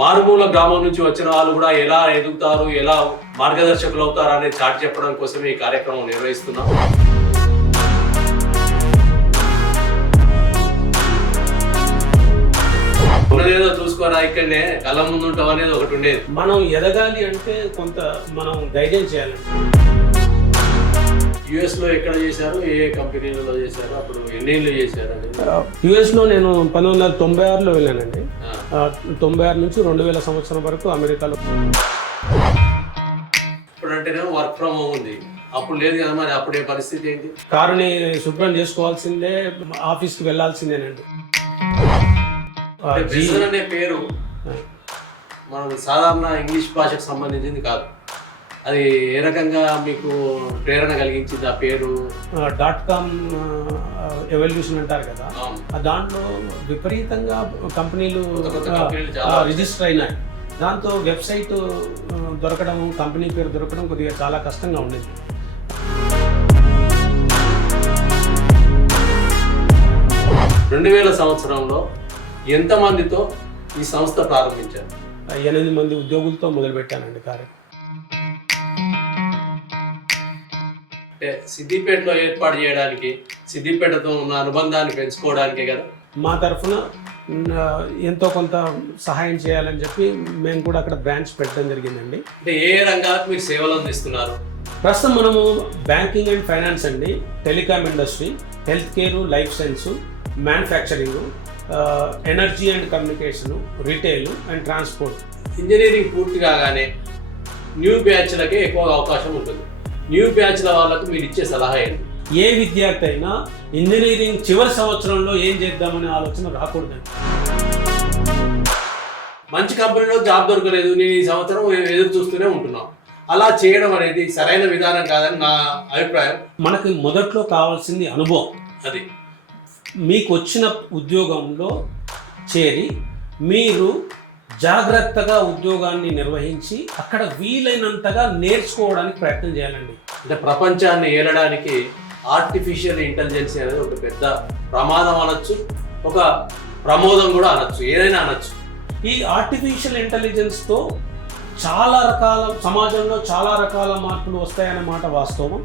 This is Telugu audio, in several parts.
మారుమూల గ్రామం నుంచి వచ్చిన వాళ్ళు కూడా ఎలా ఎదుగుతారు, ఎలా మార్గదర్శకులు అవుతారు అనేది చాటి చెప్పడం కోసమే ఈ కార్యక్రమం నిర్వహిస్తున్నాం. ఉన్నదేదో చూసుకోరా, ఇక్కడనే కళ్ళ ముందు ఉంటాం అనేది ఒకటి ఉండేది. మనం ఎదగాలి అంటే కొంత మనం ధైర్యం చేయాలండి. యుఎస్ లో ఎక్కడ చేశారు, ఏ కంపెనీలలో చేశారు, అప్పుడు ఎన్నేళ్ళు చేశారు? యుఎస్ లో నేను 1996లో వెళ్ళానండి. 96 నుంచి 2000 సంవత్సరం వరకు అమెరికాలో. ఇప్పుడంటేనే వర్క్ ఫ్రమ్ హోమ్ ఉంది, అప్పుడు లేదు కదా. మరి అప్పుడే పరిస్థితి ఏంటి? కారుని శుభ్రం చేసుకోవాల్సిందే, ఆఫీస్కి వెళ్ళాల్సిందేనండి. విజన్ అనే పేరు మనం సాధారణ ఇంగ్లీష్ భాషకు సంబంధించింది కాదు. అది ఏ రకంగా మీకు ప్రేరణ కలిగించింది ఆ పేరు? .com ఎవల్యూషన్ అంటారు కదా, దాంట్లో విపరీతంగా కంపెనీలు రిజిస్టర్ అయినాయి. దాంతో వెబ్సైట్ దొరకడం, కంపెనీ పేరు దొరకడం కొద్దిగా చాలా కష్టంగా ఉండేది. సంవత్సరంలో ఎంతమందితో ఈ సంస్థ ప్రారంభించారు? 8 మంది ఉద్యోగులతో మొదలుపెట్టానండి కార్యక్రమం. అంటే సిద్దిపేటలో ఏర్పాటు చేయడానికి, సిద్దిపేటతో ఉన్న అనుబంధాన్ని పెంచుకోవడానికే కదా. మా తరఫున ఎంతో కొంత సహాయం చేయాలని చెప్పి మేము కూడా అక్కడ బ్రాంచ్ పెట్టడం జరిగిందండి. అంటే ఏ రంగాలకు మీరు సేవలు అందిస్తున్నారు? ప్రస్తుతం మనము బ్యాంకింగ్ అండ్ ఫైనాన్స్ అండి, telecom industry, health care, life science, manufacturing, energy and communication, retail and transport. Engineering పూర్తి కాగానే న్యూ బ్యాచ్లకే ఎక్కువ అవకాశం ఉంటుంది. న్యూ బ్యాచ్ల వాళ్ళకు మీరు ఇచ్చే సలహా ఏంటి? ఏ విద్యార్థి అయినా ఇంజనీరింగ్ చివరి సంవత్సరంలో ఏం చేద్దామనే ఆలోచన రాకూడదండి. మంచి కంపెనీలో జాబ్ దొరకలేదు, నేను ఈ సంవత్సరం ఎదురు చూస్తూనే ఉంటున్నాం. అలా చేయడం అనేది సరైన విధానం కాదని నా అభిప్రాయం. మనకి మొదట్లో కావాల్సింది అనుభవం. అది మీకు వచ్చిన ఉద్యోగంలో చేరి మీరు జాగ్రత్తగా ఉద్యోగాన్ని నిర్వహించి అక్కడ వీలైనంతగా నేర్చుకోవడానికి ప్రయత్నం చేయాలండి. అంటే ప్రపంచాన్ని ఏలడానికి ఆర్టిఫిషియల్ ఇంటెలిజెన్స్ అనేది ఒక పెద్ద ప్రమాదం అనొచ్చు, ఒక ప్రమోదం కూడా అనొచ్చు, ఏదైనా అనొచ్చు. ఈ ఆర్టిఫిషియల్ ఇంటెలిజెన్స్తో చాలా రకాల సమాజంలో చాలా రకాల మార్పులు వస్తాయన్నమాట వాస్తవం.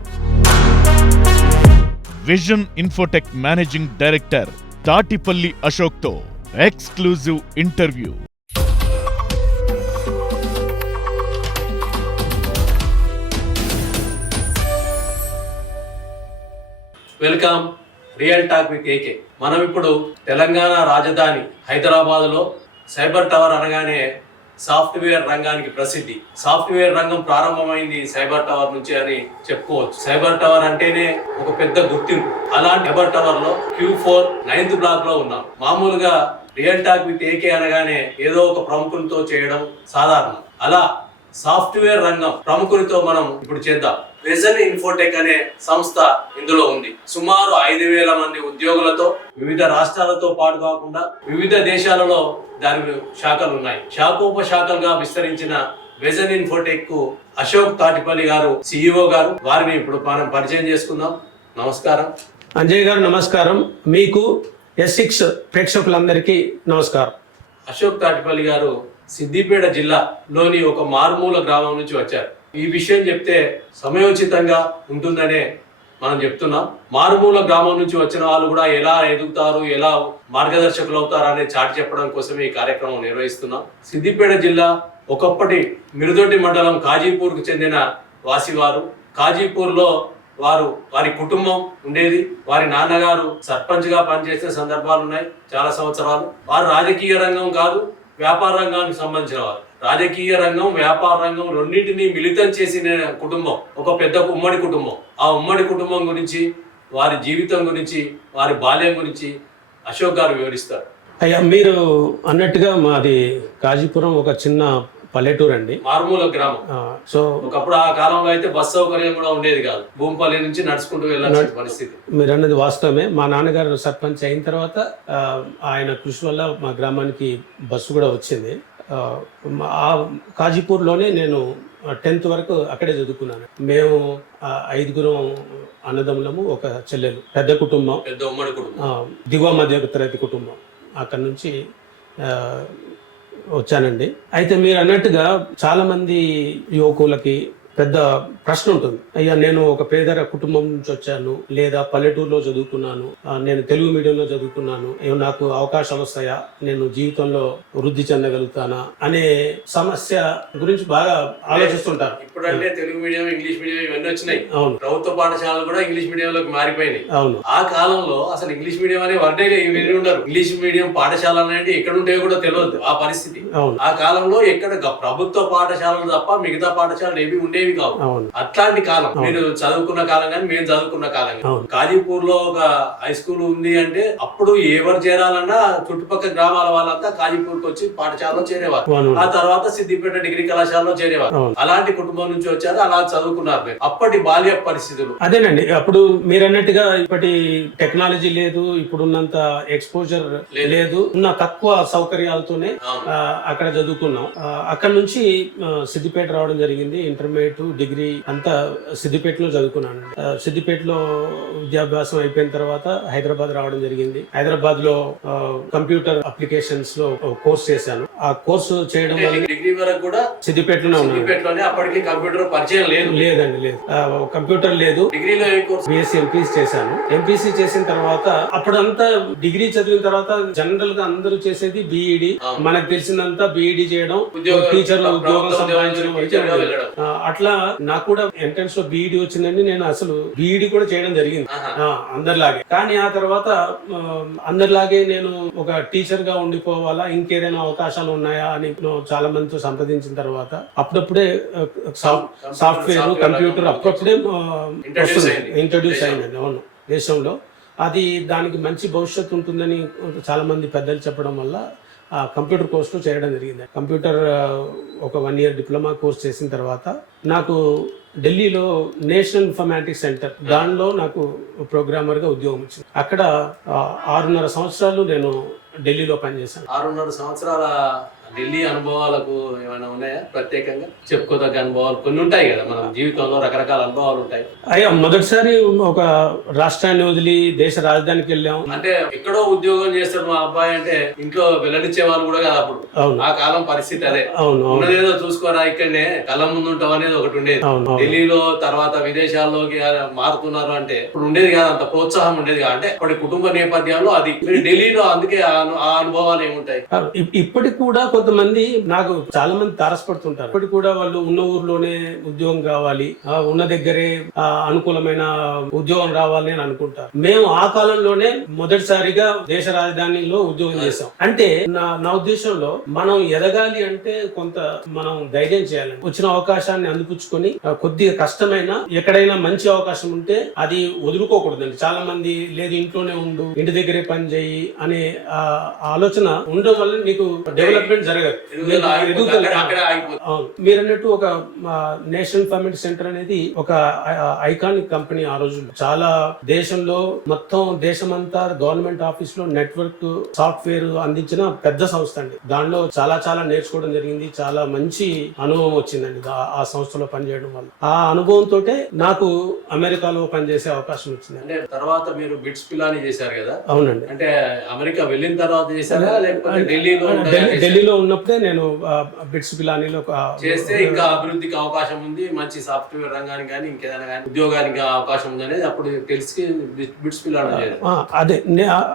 Vision Infotech managing director Tatipalli అశోక్తో exclusive interview. Welcome, Real Talk with AK. మనం ఇప్పుడు తెలంగాణ రాజధాని హైదరాబాద్లో సైబర్ టవర్ అనగానే సాఫ్ట్వేర్ రంగానికి ప్రసిద్ధి. సాఫ్ట్వేర్ రంగం ప్రారంభమైంది సైబర్ టవర్ నుంచి అని చెప్పుకోవచ్చు. సైబర్ టవర్ అంటేనే ఒక పెద్ద గుర్తింపు. అలాంటి సైబర్ టవర్ లో Q4 9th బ్లాక్ లో ఉన్నాం. మామూలుగా రియల్ టాక్ విత్ ఏకే అనగానే ఏదో ఒక ప్రముఖునితో చేయడం సాధారణం. అలా సాఫ్ట్వేర్ రంగం ప్రముఖునితో మనం ఇప్పుడు చేద్దాం. విజన్ ఇన్ఫోటెక్ అనే సంస్థ ఇందులో ఉంది. సుమారు 5,000 మంది ఉద్యోగులతో వివిధ రాష్ట్రాలతో పాటు కాకుండా వివిధ దేశాలలో దాని శాఖలు ఉన్నాయి. శాఖోపశాఖలుగా విస్తరించిన విజన్ ఇన్ఫోటెక్ కు అశోక్ తాటిపల్లి గారు CEO గారు. వారిని ఇప్పుడు మనం పరిచయం చేసుకుందాం. నమస్కారం అంజయ్ గారు. నమస్కారం. మీకు S6 ప్రేక్షకులందరికీ నమస్కారం. అశోక్ తాటిపల్లి గారు సిద్దిపేట జిల్లాలోని ఒక మారుమూల గ్రామం నుంచి వచ్చారు. ఈ విషయం చెప్తే సమయోచితంగా ఉంటుందనే మనం చెప్తున్నాం. మారుమూల గ్రామం నుంచి వచ్చిన వాళ్ళు కూడా ఎలా ఎదుగుతారు, ఎలా మార్గదర్శకులు అవుతారు అనేది చాటి చెప్పడం కోసమే ఈ కార్యక్రమం నిర్వహిస్తున్నాం. సిద్దిపేట జిల్లా ఒకప్పటి మిరుదొడ్డి మండలం కాజీపూర్కు చెందిన వాసివారు. కాజీపూర్లో వారి కుటుంబం ఉండేది. వారి నాన్నగారు సర్పంచ్ గా పనిచేసిన సందర్భాలు ఉన్నాయి చాలా సంవత్సరాలు. వారు రాజకీయ రంగం కాదు, వ్యాపార రంగానికి సంబంధించిన వారు. రాజకీయ రంగం, వ్యాపార రంగం రెండింటినీ మిళితం చేసిన కుటుంబం, ఒక పెద్ద ఉమ్మడి కుటుంబం. ఆ ఉమ్మడి కుటుంబం గురించి, వారి జీవితం గురించి, వారి బాల్యం గురించి అశోక్ గారు వివరిస్తారు. అయ్యా, మీరు అన్నట్టుగా మాది కాజీపురం ఒక చిన్న పల్లెటూరు అండి, మారుమూల గ్రామం. సో ఒకప్పుడు ఆ కాలంలో అయితే బస్ సౌకర్యం కూడా ఉండేది కాదు. భూంపల్లి నుంచి నడుచుకుంటూ వెళ్ళాల్సిన పరిస్థితి. మీరు అన్నది వాస్తవమే. మా నాన్నగారు సర్పంచ్ అయిన తర్వాత ఆయన కృషి వల్ల మా గ్రామానికి బస్సు కూడా వచ్చింది. ఆ కాజీపూర్లోనే నేను 10th వరకు అక్కడే చదువుకున్నాను. మేము 5 అన్నదమ్ములము, ఒక చెల్లెలు. పెద్ద కుటుంబం, పెద్ద ఉమ్మడి కుటుంబం, దిగువ మధ్య తరగతి కుటుంబం. అక్కడ నుంచి వచ్చానండి. అయితే మీరు అన్నట్టుగా చాలా మంది యువకులకి పెద్ద ప్రశ్న ఉంటుంది. అయ్యా, నేను ఒక పేదర కుటుంబం నుంచి వచ్చాను, లేదా పల్లెటూరులో చదువుకున్నాను, నేను తెలుగు మీడియంలో చదువుకున్నాను, నాకు అవకాశాలు వస్తాయా, నేను జీవితంలో వృద్ధి చెందగలుగుతానా అనే సమస్య గురించి బాగా ఆలోచిస్తుంటారు. ఇప్పుడంటే తెలుగు మీడియం, ఇంగ్లీష్ మీడియం ఇవన్నీ వచ్చినాయి. అవును, ప్రభుత్వ పాఠశాలలు కూడా ఇంగ్లీష్ మీడియంలోకి మారిపోయినాయి. అవును. ఆ కాలంలో అసలు ఇంగ్లీష్ మీడియం అనే వర్డే విని ఉండరు. ఇంగ్లీష్ మీడియం పాఠశాలలు అనేది ఎక్కడ ఉంటాయో కూడా తెలియదు ఆ పరిస్థితి. అవును, ఆ కాలంలో ఎక్కడ ప్రభుత్వ పాఠశాలలు తప్ప మిగతా పాఠశాలలు ఏవి ఉండేవి కావు. అవును. అట్లాంటి కాలం మీరు చదువుకున్న కాలం కానీ మేము చదువుకున్న కాలం కానీ. కాజీపూర్ లో ఒక హై స్కూల్ ఉంది అంటే అప్పుడు ఎవరు చేరాలన్నా చుట్టుపక్కల గ్రామాల వాళ్ళంతా కాజీపూర్ కి వచ్చి పాఠశాలలో చేరేవారు. ఆ తర్వాత సిద్దిపేట డిగ్రీ కళాశాలలో చేరేవారు. అలాంటి కుటుంబం నుంచి వచ్చారు, అలా చదువుకున్నారు మీరు. అప్పటి బాల్య పరిస్థితులు అదేనండి. అప్పుడు మీరు అన్నట్టుగా ఇప్పటి టెక్నాలజీ లేదు, ఇప్పుడున్నంత ఎక్స్పోజర్ లేదు, ఉన్న తక్కువ సౌకర్యాలతోనే అక్కడ చదువుకున్నాం. అక్కడ నుంచి సిద్దిపేట రావడం జరిగింది. ఇంటర్మీడియట్, డిగ్రీ అంతా సిద్దిపేటలో చదువుకున్నాను. సిద్దిపేటలో విద్యాభ్యాసం అయిపోయిన తర్వాత హైదరాబాద్ రావడం జరిగింది. హైదరాబాద్ లో కంప్యూటర్ అప్లికేషన్స్ లో కోర్స్ చేశాను. ఆ కోర్సు చేయడం వల్ల డిగ్రీ వరకు కూడా సిద్దిపేటలోనే ఉన్నాను. అప్పటికి కంప్యూటర్ పరిచయం లేదండి, లేదు. కంప్యూటర్ లేదు. డిగ్రీలో బిఎస్సీ ఎంపీసీ చేశాను. ఎంపీసీ చేసిన తర్వాత అప్పుడంతా డిగ్రీ చదివిన తర్వాత జనరల్ గా అందరూ చేసేది బీఈడి. మనకు తెలిసినంత బీఈడి చేయడం, టీచర్లు ఉద్యోగం సంపాదించడం. అట్లా నాకు కూడా ఎంట్రన్స్ లో బీఈడి వచ్చిందండి. నేను అసలు బీఈడి కూడా చేయడం జరిగింది అందరిలాగే. కానీ ఆ తర్వాత అందరిలాగే నేను ఒక టీచర్ గా ఉండిపోవాలా, ఇంకేదైనా అవకాశాలు ఉన్నాయా అని చాలా మందితో సంప్రదించిన తర్వాత అప్పుడప్పుడే సాఫ్ట్వేర్, కంప్యూటర్ అప్పుడప్పుడే ఇంట్రడ్యూస్ అయిందండి. అవును, దేశంలో. అది దానికి మంచి భవిష్యత్తు ఉంటుందని చాలా మంది పెద్దలు చెప్పడం వల్ల ఆ కంప్యూటర్ కోర్సులో చేరడం జరిగింది. కంప్యూటర్ ఒక 1 year డిప్లొమా కోర్స్ చేసిన తర్వాత నాకు ఢిల్లీలో నేషనల్ ఇన్ఫర్మాటిక్స్ సెంటర్, దానిలో నాకు ప్రోగ్రామర్గా ఉద్యోగం వచ్చింది. అక్కడ 6.5 సంవత్సరాలు నేను ఢిల్లీలో పనిచేశాను. 6.5 సంవత్సరాల ఢిల్లీ అనుభవాలకు ఏమైనా ఉన్నాయా ప్రత్యేకంగా చెప్పుకోదగ్గ అనుభవాలు? కొన్ని ఉంటాయి కదా, మన జీవితంలో రకరకాల అనుభవాలు ఉంటాయి. అయ్యా, మొదటిసారి ఒక రాష్ట్రాన్ని వదిలి దేశ రాజధానికి వెళ్ళాం. అంటే ఎక్కడో ఉద్యోగం చేస్తాడు మా అబ్బాయి అంటే ఇంట్లో వెల్లడిచ్చే వాళ్ళు కూడా కదా అప్పుడు. ఆ కాలం పరిస్థితి అదే. ఉన్నదేదో చూసుకోరా, ఇక్కడనే కళ్ళ ముందు ఉంటాం అనేది ఒకటి ఉండేది. ఢిల్లీలో తర్వాత విదేశాల్లోకి మారుతున్నారు అంటే ఇప్పుడు ఉండేది కాదు, అంత ప్రోత్సాహం ఉండేది కాదు. అంటే అప్పటి కుటుంబ నేపథ్యంలో అది. మీరు ఢిల్లీలో అందుకే ఆ అనుభవాలు ఏముంటాయి? ఇప్పటికి కూడా కొంతమంది, నాకు చాలా మంది తారసపడుతుంటారు. ఇప్పటికి కూడా వాళ్ళు ఉన్న ఊర్లోనే ఉద్యోగం కావాలి, ఉన్న దగ్గరే అనుకూలమైన ఉద్యోగం రావాలి అని అనుకుంటారు. మేము ఆ కాలంలోనే మొదటిసారిగా దేశ రాజధానిలో ఉద్యోగం చేసాం. అంటే నా ఉద్దేశంలో మనం ఎదగాలి అంటే కొంత మనం ధైర్యం చేయాలండి. వచ్చిన అవకాశాన్ని అందిపుచ్చుకొని కొద్దిగా కష్టమైనా ఎక్కడైనా మంచి అవకాశం ఉంటే అది వదులుకోకూడదండి. చాలా మంది లేదు ఇంట్లోనే ఉండు, ఇంటి దగ్గరే పని చేయి అనే ఆలోచన ఉండడం వల్ల మీకు డెవలప్మెంట్ జరగదు. మీరు అన్నట్టు ఒక నేషనల్ ఇన్ఫర్మేటిక్స్ సెంటర్ అనేది ఒక ఐకానిక్ కంపెనీ. ఆ రోజు చాలా దేశంలో మొత్తం దేశమంతా గవర్నమెంట్ ఆఫీస్ లో నెట్వర్క్ సాఫ్ట్వేర్ అందించిన పెద్ద సంస్థ అండి. దానిలో చాలా చాలా నేర్చుకోవడం జరిగింది. చాలా మంచి అనుభవం వచ్చిందండి ఆ సంస్థలో పనిచేయడం వల్ల. ఆ అనుభవంతో నాకు అమెరికాలో పనిచేసే అవకాశం వచ్చింది. అంటే తర్వాత మీరు బిట్స్ పిలాని చేశారు కదా? అవునండి. అంటే అమెరికా వెళ్ళిన తర్వాత చేశారా లేకపోతే ఢిల్లీలో ఉన్నప్పుడే నేను బిట్స్ పిలానీలో చేస్తే ఇంకా అభివృద్ధికి అవకాశం ఉంది, మంచి సాఫ్ట్వేర్ రంగానికి కానీ ఇంకేదైనా కానీ ఉద్యోగానికి అవకాశం ఉంది అనేది అప్పుడు తెలిసి బిట్స్ పిలాని. అదే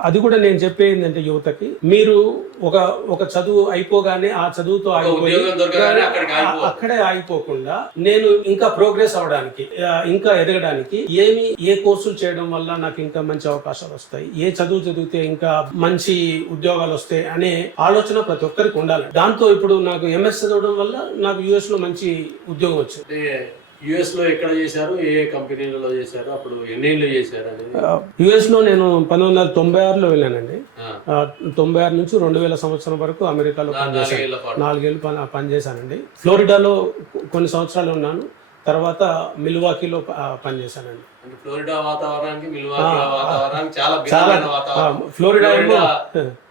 అది కూడా నేను చెప్పేది ఏంటంటే యువతకి, మీరు ఒక చదువు అయిపోగానే ఆ చదువుతో అక్కడే ఆగిపోకుండా నేను ఇంకా ప్రోగ్రెస్ అవడానికి, ఇంకా ఎదగడానికి ఏ కోర్సులు చేయడం వల్ల నాకు ఇంకా మంచి అవకాశాలు వస్తాయి, ఏ చదువు చదివితే ఇంకా మంచి ఉద్యోగాలు వస్తాయి అనే ఆలోచన ప్రతి ఒక్కరికి ఉండాలి. దాంతో ఇప్పుడు నాకు ఎంఎస్ చదవడం వల్ల నాకు యుఎస్ లో మంచి ఉద్యోగం వచ్చింది. యుఎస్ లో ఎక్కడ చేశారు, ఏ కంపెనీలలో చేశారు, అప్పుడు ఎన్నేళ్ళు చేశారు అనేది? యుఎస్ లో నేను 1996లో వెళ్ళానండి. 96 నుంచి 2000 సంవత్సరం వరకు అమెరికాలో పనిచేశాను. 4 ఏళ్ళు పనిచేశానండి. ఫ్లోరిడాలో కొన్ని సంవత్సరాలు ఉన్నాను. తర్వాత మిల్వాకీలో పనిచేశానండి. ఫ్లోరిడా వాతావరణానికి మిల్వాకీ వాతావరణానికి చాలా భిన్నమైన వాతావరణం. ఫ్లోరిడా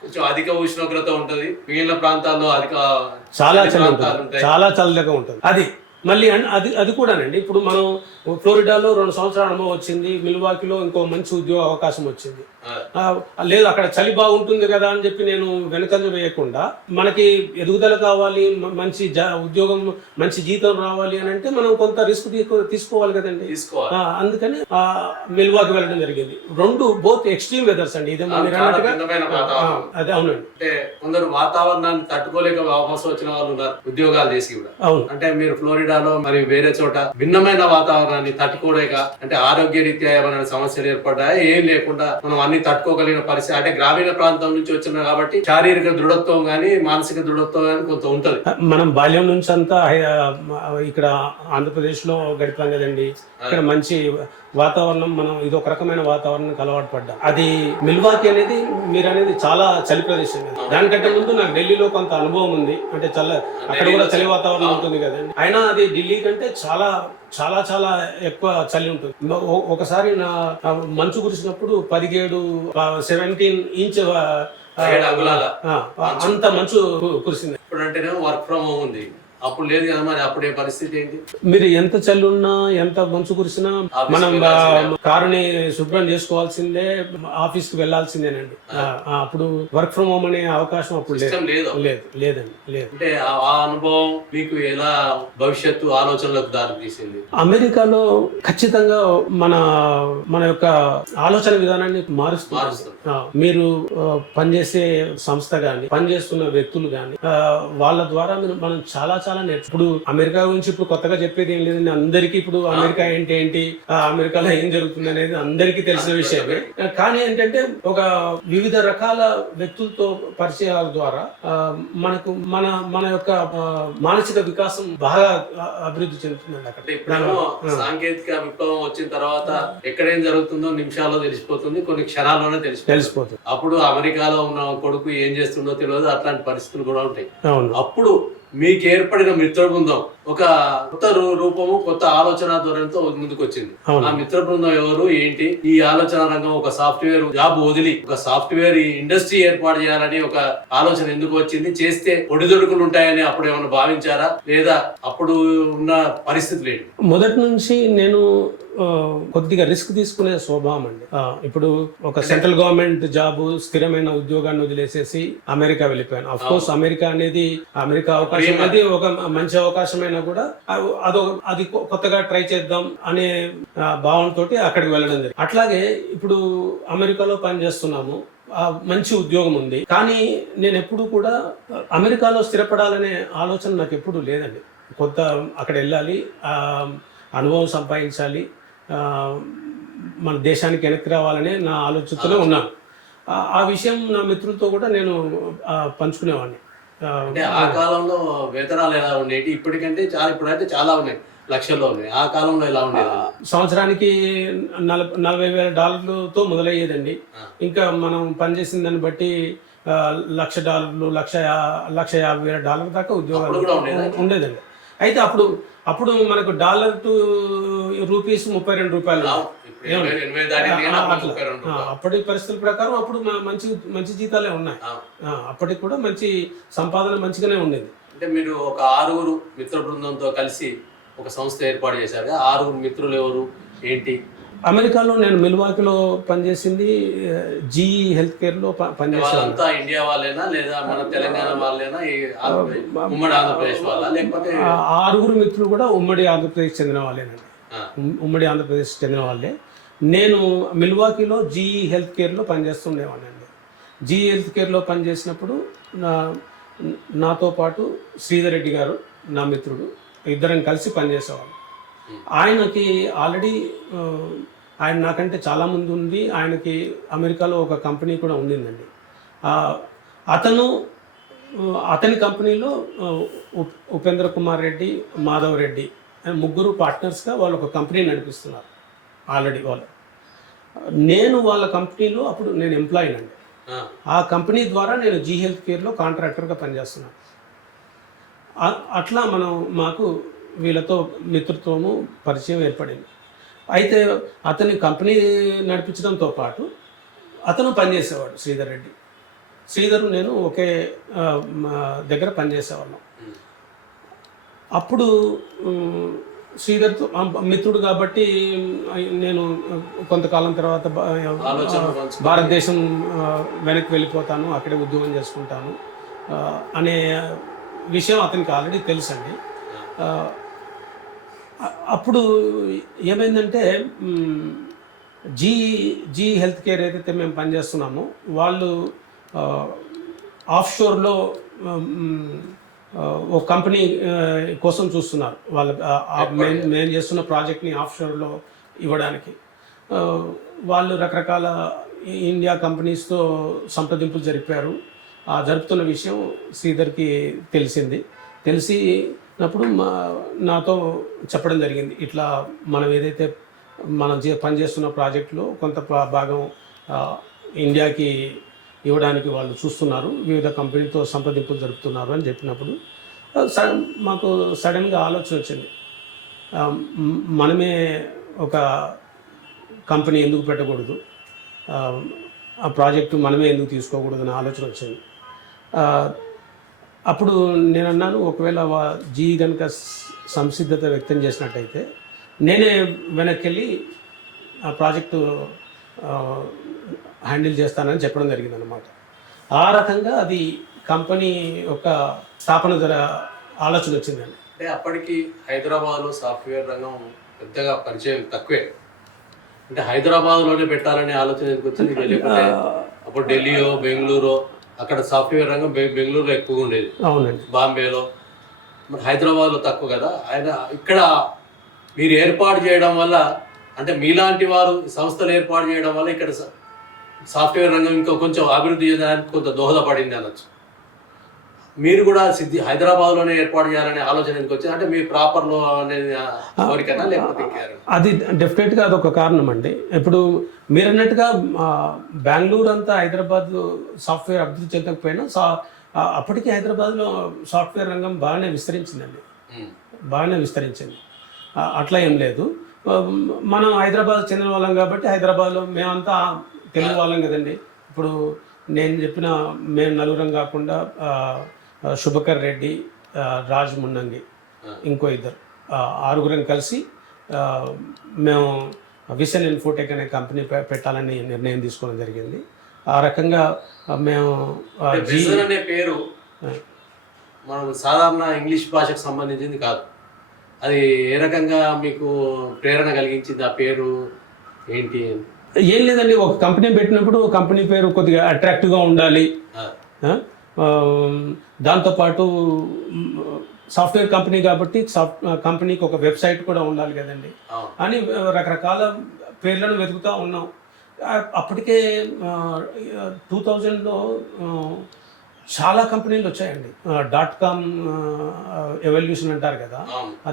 కొంచెం అధిక ఉష్ణోగ్రత ఉంటది, మిగిలిన ప్రాంతాల్లో చాలా చల్లగా ఉంటుంది. అది మళ్ళీ అది కూడానండి. ఇప్పుడు మనం ఫ్లోరిడాలో 2 సంవత్సరాల అనుభవం వచ్చింది, మిల్వాకీలో ఇంకో మంచి ఉద్యోగ అవకాశం వచ్చింది. లేదు అక్కడ చలి బాగుంటుంది కదా అని చెప్పి నేను వెనకంజ వేయకుండా, మనకి ఎదుగుదల కావాలి, మంచి ఉద్యోగం, మంచి జీతం రావాలి అని అంటే మనం కొంత రిస్క్ తీసుకోవాలి కదండి. అందుకని మిల్వాకీ వెళ్ళడం జరిగింది. 2 బోత్ ఎక్స్ట్రీమ్ వెదర్స్ అండి. ఇది మీరు అన్నట్టుగా అదే. అవునండి. అంటే కొందరు వాతావరణాన్ని తట్టుకోలేక అవకాశం వచ్చిన వాళ్ళు ఉన్నారు ఉద్యోగాలు చేసి కూడా. అవును. అంటే మీరు ఫ్లోరిడాలో మరి వేరే చోట భిన్నమైన వాతావరణాన్ని తట్టుకోలేక, అంటే ఆరోగ్య రీత్యా ఏమైనా సమస్యలు ఏర్పడ్డాయా? ఏం లేకుండా మనం అన్ని తట్టుకోగలిగిన పరిస్థితి, అంటే గ్రామీణ ప్రాంతం నుంచి వచ్చిన కాబట్టి శారీరక దృఢత్వం గానీ మానసిక దృఢత్వం గానీ కొంత ఉంటది. మనం బాల్యం నుంచి అంతా ఇక్కడ ఆంధ్రప్రదేశ్ లో గడిపాం కదండి. ఇక్కడ మంచి వాతావరణం, మనం ఇది ఒక రకమైన వాతావరణానికి అలవాటు పడ్డాం. అది మిల్వాకీ అనేది మీరు అనేది చాలా చలి ప్రదేశం. దానికంటే ముందు నాకు ఢిల్లీలో కొంత అనుభవం ఉంది. అంటే అక్కడ కూడా చలి వాతావరణం ఉంటుంది కదండి. అయినా అది ఢిల్లీ కంటే చాలా చాలా చాలా ఎక్కువ చలి ఉంటుంది. ఒకసారి నా మంచు కురిసినప్పుడు 17 ఇంచ్ అంత మంచు కురిసింది. ఇప్పుడు అంటేనే వర్క్ ఫ్రమ్ హోమ్ ఉంది, అప్పుడు లేదు కదా. మరి అప్పుడే పరిస్థితి ఏంటి? మీరు ఎంత చలి ఉన్నా, ఎంత మంచు కురిసినా మనం కారుని శుభ్రం చేసుకోవాల్సిందే, ఆఫీస్ కి వెళ్లాల్సిందేనండి. అప్పుడు వర్క్ ఫ్రమ్ హోమ్ అనే అవకాశం అప్పుడు లేదండి. అంటే ఆ అనుభవం మీకు ఎలా భవిష్యత్తు ఆలోచనలకు దారి తీసింది? అమెరికాలో ఖచ్చితంగా మన యొక్క ఆలోచన విధానాన్ని మారుస్తుంది. మీరు పనిచేసే సంస్థ గాని, పనిచేస్తున్న వ్యక్తులు గాని, వాళ్ళ ద్వారా మనం చాలా ఇప్పుడు అమెరికా గురించి ఇప్పుడు కొత్తగా చెప్పేది ఏం లేదండి. అందరికీ ఇప్పుడు అమెరికా ఏంటి, అమెరికాలో ఏం జరుగుతుంది అనేది అందరికీ తెలిసిన విషయమే. కానీ ఏంటంటే ఒక వివిధ రకాల వ్యక్తులతో పరిచయాల ద్వారా మనకు మన యొక్క మానసిక వికాసం బాగా అభివృద్ధి చెందుతుందండి. అక్కడ సాంకేతిక విప్లవం వచ్చిన తర్వాత ఎక్కడేం జరుగుతుందో నిమిషాల్లో తెలిసిపోతుంది, కొన్ని క్షణాల్లోనే తెలిసిపోతుంది. అప్పుడు అమెరికాలో ఉన్న కొడుకు ఏం చేస్తుందో తెలియదు, అట్లాంటి పరిస్థితులు కూడా ఉంటాయి. అప్పుడు మీకు ఏర్పడిన మిత్ర బృందం ఒక కొత్త రూపము, కొత్త ఆలోచన ధోరణితో ముందుకు వచ్చింది. ఆ మిత్ర బృందం ఎవరు, ఏంటి? ఈ ఆలోచన రంగం ఒక సాఫ్ట్వేర్ జాబ్ వదిలి ఒక సాఫ్ట్వేర్ ఇండస్ట్రీ ఏర్పాటు చేయాలని ఒక ఆలోచన ఎందుకు వచ్చింది? చేస్తే ఒడిదొడుకులు ఉంటాయని అప్పుడు ఏమైనా భావించారా, లేదా అప్పుడు ఉన్న పరిస్థితులు ఏంటి? మొదటి నుంచి నేను కొద్దిగా రిస్క్ తీసుకునే స్వభావం అండి. ఇప్పుడు ఒక సెంట్రల్ గవర్నమెంట్ జాబ్, స్థిరమైన ఉద్యోగాన్ని వదిలేసేసి అమెరికా వెళ్ళిపోయాను. అఫ్ కోర్స్ అమెరికా అవకాశం అనేది ఒక మంచి అవకాశమైనా కూడా అది కొత్తగా ట్రై చేద్దాం అనే భావనతో అక్కడికి వెళ్ళడం జరిగింది. అట్లాగే ఇప్పుడు అమెరికాలో పనిచేస్తున్నాము, మంచి ఉద్యోగం ఉంది. కానీ నేను ఎప్పుడు కూడా అమెరికాలో స్థిరపడాలనే ఆలోచన నాకు ఎప్పుడు లేదండి. కొత్త అక్కడ వెళ్ళాలి, అనుభవం సంపాదించాలి, మన దేశానికి వెనక్కి రావాలనే నా ఆలోచనతో ఉన్నాను. ఆ విషయం నా మిత్రులతో కూడా నేను పంచుకునేవాడిని. అంటే ఆ కాలంలో వేతనాలు ఎలా ఉండేవి? ఇప్పటికంటే ఇప్పుడైతే చాలా ఉన్నాయి, లక్షల్లో ఉన్నాయి. ఆ కాలంలో ఎలా ఉండేది? సంవత్సరానికి $40,000 మొదలయ్యేదండి. ఇంకా మనం పనిచేసిన దాన్ని బట్టి $1,00,000, $1,50,000 దాకా ఉద్యోగాలు ఉండేదండి. అయితే అప్పుడు మనకు $1 to రూపీస్ $32. అప్పటి పరిస్థితుల ప్రకారం అప్పుడు మంచి జీతాలే ఉన్నాయి. అప్పటికి కూడా మంచి సంపాదన మంచిగానే ఉండేది. అంటే మీరు ఒక 6 మిత్ర బృందంతో కలిసి ఒక సంస్థ ఏర్పాటు చేశారు. 6 మిత్రులు ఎవరు, ఏంటి? అమెరికాలో నేను మిల్వాకీలో పనిచేసింది జీఈ హెల్త్ కేర్ లో పనిచేసాను. ఇండియా వాళ్ళేనా, లేదా మన తెలంగాణ వాళ్ళేనా, ఉమ్మడి ఆంధ్రప్రదేశ్ వాళ్ళ, లేకపోతే? 6 మిత్రులు కూడా ఉమ్మడి ఆంధ్రప్రదేశ్ చెందిన వాళ్ళేనండి. ఉమ్మడి ఆంధ్రప్రదేశ్ చెందిన వాళ్ళే. నేను మిల్వాకీలో జీఈ హెల్త్ కేర్లో పనిచేస్తుండేవాడినండి. జీఈ హెల్త్ కేర్లో పనిచేసినప్పుడు నాతో పాటు శ్రీధర్ రెడ్డి గారు నా మిత్రుడు, ఇద్దరం కలిసి పనిచేసేవాళ్ళం. ఆయనకి ఆల్రెడీ ఆయన నాకంటే చాలా ముందు ఉంది. ఆయనకి అమెరికాలో ఒక కంపెనీ కూడా ఉండిందండి. అతని కంపెనీలో ఉపేంద్ర కుమార్ రెడ్డి, మాధవ్ రెడ్డి 3 పార్ట్నర్స్గా వాళ్ళు ఒక కంపెనీ నడిపిస్తున్నారు ఆల్రెడీ వాళ్ళు. నేను వాళ్ళ కంపెనీలో అప్పుడు నేను ఎంప్లాయీ అండి. ఆ కంపెనీ ద్వారా నేను జీ హెల్త్ కేర్లో కాంట్రాక్టర్గా పనిచేస్తున్నాను. అట్లా మాకు వీళ్ళతో మిత్రత్వము, పరిచయం ఏర్పడింది. అయితే అతని కంపెనీ నడిపించడంతో పాటు అతను పనిచేసేవాడు శ్రీధర్ నేను ఒకే దగ్గర పనిచేసేవాళ్ళం. అప్పుడు శ్రీధర్తో మిత్రుడు కాబట్టి నేను కొంతకాలం తర్వాత భారతదేశం వెనక్కి వెళ్ళిపోతాను, అక్కడే ఉద్యోగం చేసుకుంటాను అనే విషయం అతనికి ఆల్రెడీ తెలుసండి. అప్పుడు ఏమైందంటే జీ హెల్త్ కేర్ ఏదైతే మేము పనిచేస్తున్నామో వాళ్ళు ఆఫ్షోర్లో ఒక కంపెనీ కోసం చూస్తున్నారు. వాళ్ళ మేము చేస్తున్న ప్రాజెక్ట్ని ఆఫ్షోర్లో ఇవ్వడానికి వాళ్ళు రకరకాల ఇండియా కంపెనీస్తో సంప్రదింపులు జరిపారు. ఆ జరుపుతున్న విషయం శ్రీధర్కి తెలిసినప్పుడు నాతో చెప్పడం జరిగింది. ఇట్లా మనం ఏదైతే మనం పనిచేస్తున్న ప్రాజెక్టులో కొంత భాగం ఇండియాకి ఇవ్వడానికి వాళ్ళు చూస్తున్నారు, వివిధ కంపెనీతో సంప్రదింపులు జరుపుతున్నారు అని చెప్పినప్పుడు మాకు సడన్గా ఆలోచన వచ్చింది, మనమే ఒక కంపెనీ ఎందుకు పెట్టకూడదు, ఆ ప్రాజెక్టు మనమే ఎందుకు తీసుకోకూడదు అనే ఆలోచన వచ్చింది. అప్పుడు నేను అన్నాను, ఒకవేళ జీ కనుక సంసిద్ధత వ్యక్తం చేసినట్టయితే నేనే వెనక్కి వెళ్ళి ఆ ప్రాజెక్టు హ్యాండిల్ చేస్తానని చెప్పడం జరిగిందనమాట. ఆ రకంగా అది కంపెనీ యొక్క స్థాపన ఆలోచన వచ్చిందండి. అంటే అప్పటికి హైదరాబాద్లో సాఫ్ట్వేర్ రంగం పెద్దగా పరిచయం తక్కువే. అంటే హైదరాబాద్లోనే పెట్టాలనే ఆలోచన ఎందుకు వచ్చింది? లేకపోతే అప్పుడు ఢిల్లీయో బెంగళూరు అక్కడ సాఫ్ట్వేర్ రంగం బెంగళూరులో ఎక్కువగా ఉండేది, అవునండి, బాంబేలో. మరి హైదరాబాద్లో తక్కువ కదా. ఆయన ఇక్కడ మీరు ఏర్పాటు చేయడం వల్ల, అంటే మీలాంటి వారు సంస్థలు ఏర్పాటు చేయడం వల్ల ఇక్కడ సాఫ్ట్వేర్ రంగం ఇంకా కొంచెం అభివృద్ధి చెందడానికి కొంత దోహదపడింది అనొచ్చు. మీరు కూడా హైదరాబాద్లోనే ఏర్పాటు చేయాలనే ఆలోచన ఎందుకు వచ్చింది? అంటే మీ ప్రాపర్లో అనేది కోరికనా లేకపోతే? అది డెఫినెట్గా అదొక కారణం అండి. ఇప్పుడు మీరు అన్నట్టుగా బెంగళూరు అంతా హైదరాబాద్ సాఫ్ట్వేర్ అభివృద్ధి చెందకపోయినా అప్పటికి హైదరాబాద్లో సాఫ్ట్వేర్ రంగం బాగానే విస్తరించింది. అట్లా ఏం లేదు. మనం హైదరాబాద్ చెందిన వాళ్ళం కాబట్టి హైదరాబాద్లో మేమంతా తెలుగు వాళ్ళం కదండి. ఇప్పుడు నేను చెప్పిన మేము నలుగురం కాకుండా శుభకర్ రెడ్డి, రాజ్ మున్నంగి, ఇంకో ఇద్దరు, ఆరుగురం కలిసి మేము విషన్ ఇన్ఫోటెక్ అనే కంపెనీ పెట్టాలని నిర్ణయం తీసుకోవడం జరిగింది. ఆ రకంగా మేము విజన్ అనే పేరు మనం సాధారణ ఇంగ్లీష్ భాషకు సంబంధించింది కాదు. అది ఏ రకంగా మీకు ప్రేరణ కలిగించింది? ఆ పేరు ఏంటి? ఏం లేదండి, ఒక కంపెనీ పెట్టినప్పుడు కంపెనీ పేరు కొద్దిగా అట్రాక్టివ్గా ఉండాలి, దాంతోపాటు సాఫ్ట్వేర్ కంపెనీ కాబట్టి కంపెనీకి ఒక వెబ్సైట్ కూడా ఉండాలి కదండి అని రకరకాల పేర్లను వెతుకుతూ ఉన్నాం. అప్పటికే 2000లో చాలా కంపెనీలు వచ్చాయండి. .com ఎవల్యూషన్ అంటారు కదా,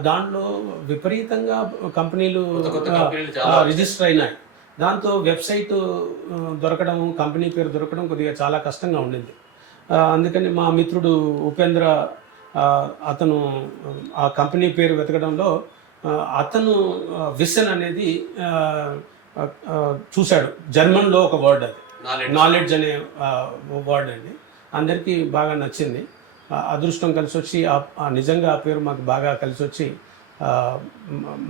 దాంట్లో విపరీతంగా కంపెనీలు రిజిస్టర్ అయినాయి. దాంతో వెబ్సైట్ దొరకడం, కంపెనీ పేరు దొరకడం కొద్దిగా చాలా కష్టంగా ఉండింది. అందుకని మా మిత్రుడు ఉపేంద్ర అతను ఆ కంపెనీ పేరు వెతకడంలో అతను విషన్ అనేది చూశాడు. జర్మన్లో ఒక వర్డ్, అది నాలెడ్జ్ అనే వర్డ్ అండి. అందరికీ బాగా నచ్చింది. అదృష్టం కలిసి వచ్చి నిజంగా ఆ పేరు మాకు బాగా కలిసి వచ్చి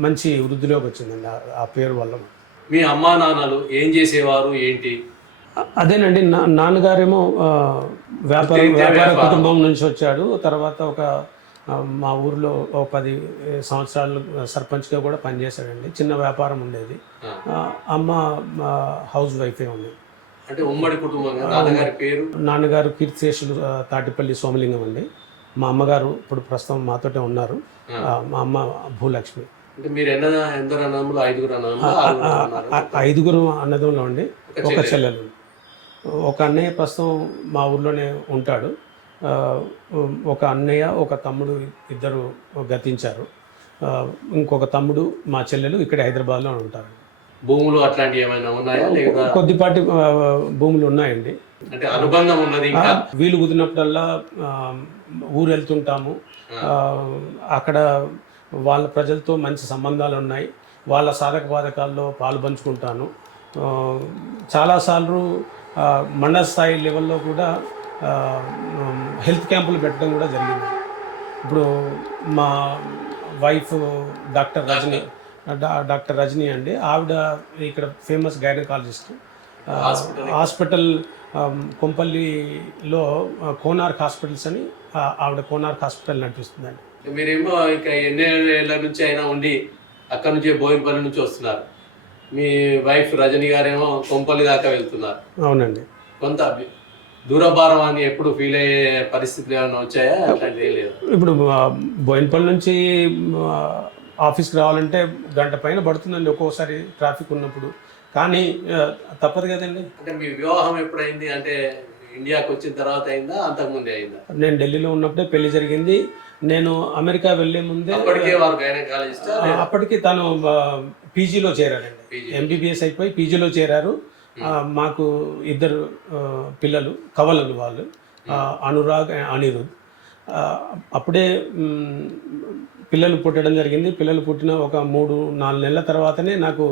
మంచి వృద్ధిలోకి వచ్చిందండి ఆ పేరు వల్ల. మీ అమ్మా నాన్నలు ఏం చేసేవారు ఏంటి? అదేనండి, నాన్నగారేమో వ్యాపార కుటుంబం నుంచి వచ్చాడు. తర్వాత మా ఊర్లో 10 సంవత్సరాలు సర్పంచ్గా కూడా పనిచేశాడండి. చిన్న వ్యాపారం ఉండేది. అమ్మ హౌస్ వైఫే ఉంది. అంటే ఉమ్మడి కుటుంబం. నాన్నగారి పేరు? నాన్నగారు కీర్తిశేషులు తాటిపల్లి సోమలింగం అండి. మా అమ్మగారు ఇప్పుడు ప్రస్తుతం మాతోటే ఉన్నారు. మా అమ్మ భూలక్ష్మి. అంటే మీరు ఎందరు అన్నదమ్ములు? 5గురు అన్నదమ్ములు? 5గురు అన్నదమ్ములు అండి, ఒక చెల్లెలు. ఒక అన్నయ్య ప్రస్తుతం మా ఊర్లోనే ఉంటాడు. ఒక అన్నయ్య, ఒక తమ్ముడు, ఇద్దరు గతించారు. ఇంకొక తమ్ముడు, మా చెల్లెలు ఇక్కడ హైదరాబాద్లో ఉంటారు. భూములు అట్లాంటివి ఏమైనా ఉన్నాయా? లేదా కొద్దిపాటి భూములు ఉన్నాయండి. అంటే అనుబంధం ఉన్నది. వీలు కుదిరినప్పుడల్లా ఊరు వెళ్తుంటాము. అక్కడ వాళ్ళ ప్రజలతో మంచి సంబంధాలు ఉన్నాయి. వాళ్ళ సాధక బాధకాల్లో పాలు పంచుకుంటాను. చాలాసార్లు మండల స్థాయి లెవెల్లో కూడా హెల్త్ క్యాంపులు పెట్టడం కూడా జరిగింది. ఇప్పుడు మా wife doctor Rajani doctor Rajani అండి, ఆవిడ ఇక్కడ ఫేమస్ గైనకాలజిస్ట్. హాస్పిటల్ కొంపల్లిలో కోనార్క్ హాస్పిటల్స్ అని ఆవిడ కోనార్క్ హాస్పిటల్ నడిపిస్తుందండి. మీరేమో ఇక ఎన్ని ఏళ్ళ నుంచి అయినా ఉండి అక్కడ నుంచి బోయినపల్లి నుంచి వస్తున్నారు. మీ వైఫ్ రజని గారేమో కొంపల్లి దాకా వెళ్తున్నారు. అవునండి. కొంత దూరభారం అని ఎప్పుడు ఫీల్ అయ్యే పరిస్థితులు ఏమైనా వచ్చాయా? అట్లాంటిది ఏం లేదు. ఇప్పుడు బోయినపల్లి నుంచి ఆఫీస్కి రావాలంటే గంట పైన పడుతుందండి ఒక్కోసారి ట్రాఫిక్ ఉన్నప్పుడు. కానీ తప్పదు కదండి. అంటే మీ వివాహం ఎప్పుడైంది? అంటే ఇండియాకి వచ్చిన తర్వాత అయిందా, అంతకుముందే అయిందా? నేను ఢిల్లీలో ఉన్నప్పుడే పెళ్లి జరిగింది. నేను అమెరికా వెళ్లే ముందే అప్పటికే వారు గైనకాలజిస్టా? అప్పటికి తను పీజీలో చేరాడండి. ఎంబీబీఎస్ అయిపోయి పీజీలో చేరారు. మాకు ఇద్దరు పిల్లలు, కవలలు వాళ్ళు, అనురాగ్ అనిరుద్. అప్పుడే పిల్లలు పుట్టడం జరిగింది. పిల్లలు పుట్టిన ఒక 3-4 నెలల తర్వాతనే నాకు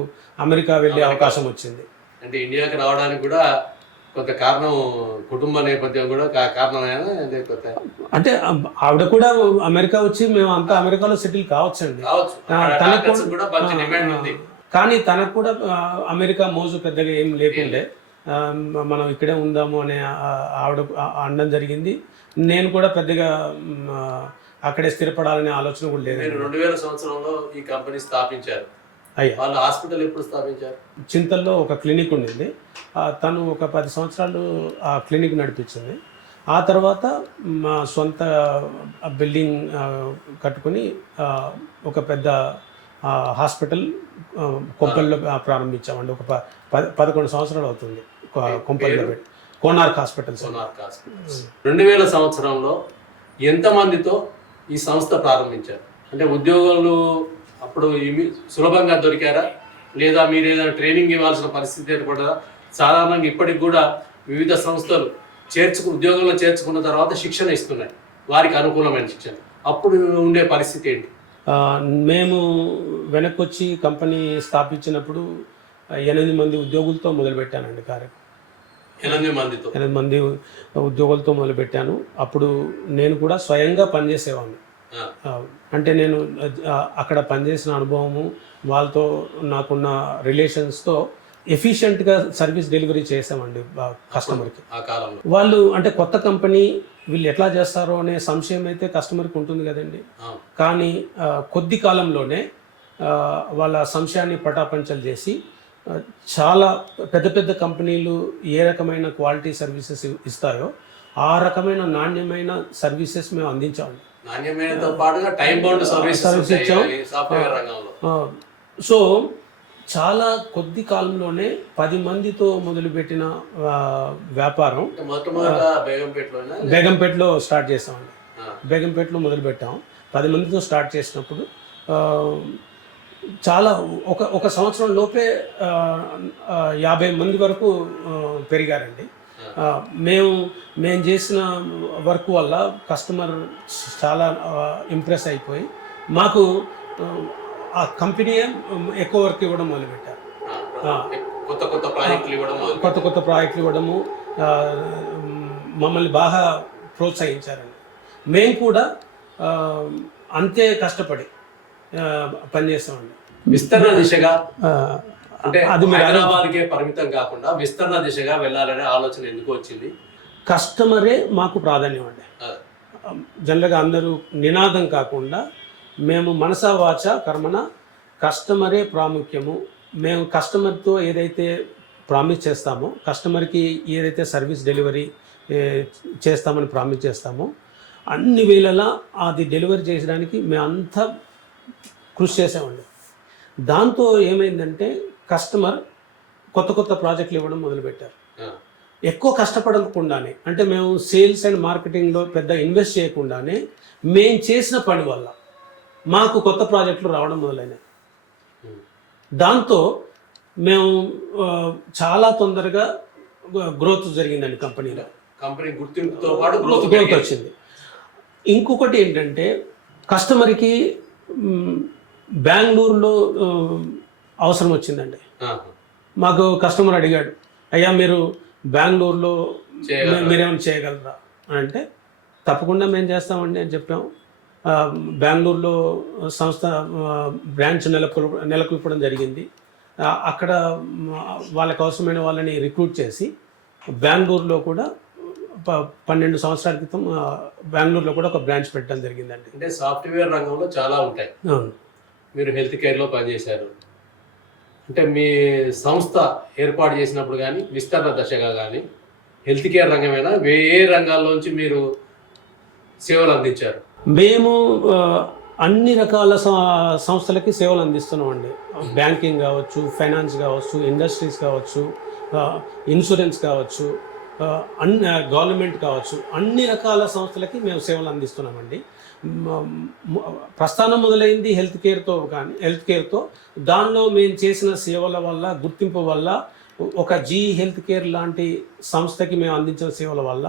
అమెరికా వెళ్ళే అవకాశం వచ్చింది. అంటే ఇండియాకి రావడానికి కూడా కొంత కారణం, కుటుంబ నేపథ్యం కూడా కారణమేనా? లేకపోతే అంటే ఆవిడ కూడా అమెరికా వచ్చి మేము అంతా అమెరికాలో సెటిల్ కావచ్చండి. కానీ తనకు కూడా అమెరికా మోజు పెద్దగా ఏం లేకుండే, మనం ఇక్కడే ఉందాము అనే ఆవిడ అనడం జరిగింది. నేను కూడా పెద్దగా అక్కడే స్థిరపడాలనే ఆలోచన కూడా లేదు. 2000 సంవత్సరంలో ఈ కంపెనీ స్థాపించారు. వాళ్ళు హాస్పిటల్ ఎప్పుడు స్థాపించారు? చింతల్లో ఒక క్లినిక్ ఉండింది. తను ఒక 10 సంవత్సరాలు ఆ క్లినిక్ నడిపించింది. ఆ తర్వాత మా సొంత బిల్డింగ్ కట్టుకుని ఒక పెద్ద హాస్పిటల్ కొంపల్లో ప్రారంభించామండి. ఒక 11 సంవత్సరాలు అవుతుంది కొంపల్లో పెట్టి. కోనార్క్ హాస్పిటల్స్. 2000 సంవత్సరంలో ఎంతమందితో ఈ సంస్థ ప్రారంభించారు? అంటే ఉద్యోగులు అప్పుడు సులభంగా దొరికారా, లేదా మీరు ఏదైనా ట్రైనింగ్ ఇవ్వాల్సిన పరిస్థితి ఏర్పడదా? సాధారణంగా ఇప్పటికి కూడా వివిధ సంస్థలు ఉద్యోగంలో చేర్చుకున్న తర్వాత శిక్షణ ఇస్తున్నాయి, వారికి అనుకూలమైన శిక్షణ. అప్పుడు ఉండే పరిస్థితి ఏంటి? మేము వెనక్కి వచ్చి కంపెనీ స్థాపించినప్పుడు 8 మంది ఉద్యోగులతో మొదలుపెట్టానండి కార్యక్రమం. 8 మంది ఉద్యోగులతో మొదలుపెట్టాను. అప్పుడు నేను కూడా స్వయంగా పనిచేసేవాడిని. అంటే నేను అక్కడ పనిచేసిన అనుభవము, వాళ్ళతో నాకున్న రిలేషన్స్తో ఎఫిషియెంట్గా సర్వీస్ డెలివరీ చేసామండి కస్టమర్కి. వాళ్ళు అంటే కొత్త కంపెనీ, వీళ్ళు ఎట్లా చేస్తారో అనే సంశయం అయితే కస్టమర్కి ఉంటుంది కదండి. కానీ కొద్ది కాలంలోనే వాళ్ళ సంశయాన్ని పటాపంచలు చేసి చాలా పెద్ద పెద్ద కంపెనీలు ఏ రకమైన క్వాలిటీ సర్వీసెస్ ఇస్తాయో ఆ రకమైన నాణ్యమైన సర్వీసెస్ మేము అందించామండి. నాణ్యమైనతో పాటుగా టైం బౌండ్ సర్వీస్ ఇచ్చాం. సో చాలా కొద్ది కాలంలోనే 10 మందితో మొదలుపెట్టిన వ్యాపారం బేగంపేటలో స్టార్ట్ చేసామండి. బేగంపేటలో మొదలుపెట్టాం. 10 మందితో స్టార్ట్ చేసినప్పుడు చాలా ఒక సంవత్సరం లోపే 50 మంది వరకు పెరిగారండి. మేము చేసిన వర్క్ వల్ల కస్టమర్ చాలా ఇంప్రెస్ అయిపోయి మాకు ఆ కంపెనీ ఎక్కువ వర్క్ ఇవ్వడం మొదలుపెట్టారు. కొత్త కొత్త ప్రాజెక్టులు ఇవ్వడము మమ్మల్ని బాగా ప్రోత్సహించారండి. మేము కూడా అంతే కష్టపడి పనిచేస్తామండి. విస్తరణ దిశగా అంటే అది హైదరాబాద్కే పరిమితం కాకుండా విస్తరణ దిశగా వెళ్ళాలనే ఆలోచన ఎందుకు వచ్చింది? కస్టమరే మాకు ప్రాధాన్యం అండి. జనరల్గా అందరూ నినాదం కాకుండా మేము మనసా వాచ కర్మన కస్టమరే ప్రాముఖ్యము. మేము కస్టమర్తో ఏదైతే ప్రామిస్ చేస్తామో, కస్టమర్కి ఏదైతే సర్వీస్ డెలివరీ చేస్తామని ప్రామిస్ చేస్తామో అన్ని వేళలా అది డెలివరీ చేయడానికి మేము అంతా కృషి చేసామండి. దాంతో ఏమైందంటే కస్టమర్ కొత్త కొత్త ప్రాజెక్టులు ఇవ్వడం మొదలుపెట్టారు. ఎక్కువ కష్టపడకుండానే, అంటే మేము సేల్స్ అండ్ మార్కెటింగ్లో పెద్ద ఇన్వెస్ట్ చేయకుండానే మేము చేసిన పని వల్ల మాకు కొత్త ప్రాజెక్టులు రావడం మొదలైనాయి. దాంతో మేము చాలా తొందరగా గ్రోత్ జరిగిందండి కంపెనీలో. కంపెనీ గుర్తింపుతో పాటు గ్రోత్ వచ్చింది. ఇంకొకటి ఏంటంటే కస్టమర్కి బెంగళూరులో అవసరం వచ్చిందండి. మాకు కస్టమర్ అడిగాడు, అయ్యా మీరు బెంగళూరులో మీరేమైనా చేయగలరా అంటే తప్పకుండా మేము చేస్తామండి అని చెప్పాము. బెంగళూరులో సంస్థ బ్రాంచ్ నెలకొల్పడం జరిగింది. అక్కడ వాళ్ళకి అవసరమైన వాళ్ళని రిక్రూట్ చేసి బెంగళూరులో కూడా 12 సంవత్సరాల క్రితం బెంగళూరులో కూడా ఒక బ్రాంచ్ పెట్టడం జరిగిందండి. అంటే సాఫ్ట్వేర్ రంగంలో చాలా ఉంటాయి. అవును. మీరు హెల్త్ కేర్లో పనిచేశారు. అంటే మీ సంస్థ ఏర్పాటు చేసినప్పుడు కానీ విస్తరణ దశగా కానీ హెల్త్ కేర్ రంగమైనా ఏ రంగాల్లోంచి మీరు సేవలు అందించారు? మేము అన్ని రకాల సంస్థలకి సేవలు అందిస్తున్నామండి. బ్యాంకింగ్ కావచ్చు, ఫైనాన్స్ కావచ్చు, ఇండస్ట్రీస్ కావచ్చు, ఇన్సూరెన్స్ కావచ్చు, గవర్నమెంట్ కావచ్చు, అన్ని రకాల సంస్థలకి మేము సేవలు అందిస్తున్నామండి. ప్రస్థానం మొదలైంది హెల్త్ కేర్తో దానిలో మేము చేసిన సేవల వల్ల, గుర్తింపు వల్ల, ఒక జీ హెల్త్ కేర్ లాంటి సంస్థకి మేము అందించిన సేవల వల్ల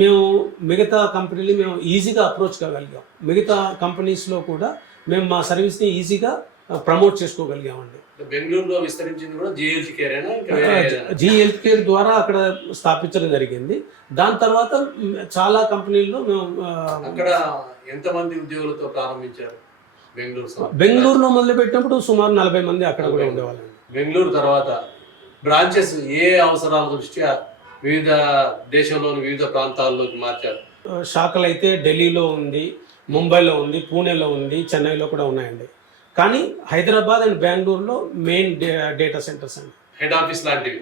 మేము మిగతా కంపెనీలు మేము ఈజీగా అప్రోచ్ కాగలిగాం. మిగతా కంపెనీస్లో కూడా మేము మా సర్వీస్ని ఈజీగా ప్రమోట్ చేసుకోగలిగామండి. బెంగళూరులో విస్తరించింది కూడా జీ హెల్త్ కేర్ అయినా? జీ హెల్త్ కేర్ ద్వారా అక్కడ స్థాపించడం జరిగింది. దాని తర్వాత చాలా కంపెనీల్లో మేము అక్కడ ఎంతమంది ఉద్యోగులతో ప్రారంభించారు? బెంగళూరులో మొదలుపెట్టినప్పుడు సుమారు 40 మంది అక్కడ కూడా ఉండేవాళ్ళండి. బెంగళూరు తర్వాత బ్రాంచెస్ ఏ అవసరాల దృష్ట్యా వివిధ దేశంలోని వివిధ ప్రాంతాల్లోకి మార్చారు? శాఖలు అయితే ఢిల్లీలో ఉంది, ముంబైలో ఉంది, పూణేలో ఉంది, చెన్నైలో కూడా ఉన్నాయండి. కానీ హైదరాబాద్ అండ్ బెంగళూరులో మెయిన్ డేటా సెంటర్స్ అండి. హెడ్ ఆఫీస్ లాంటివి.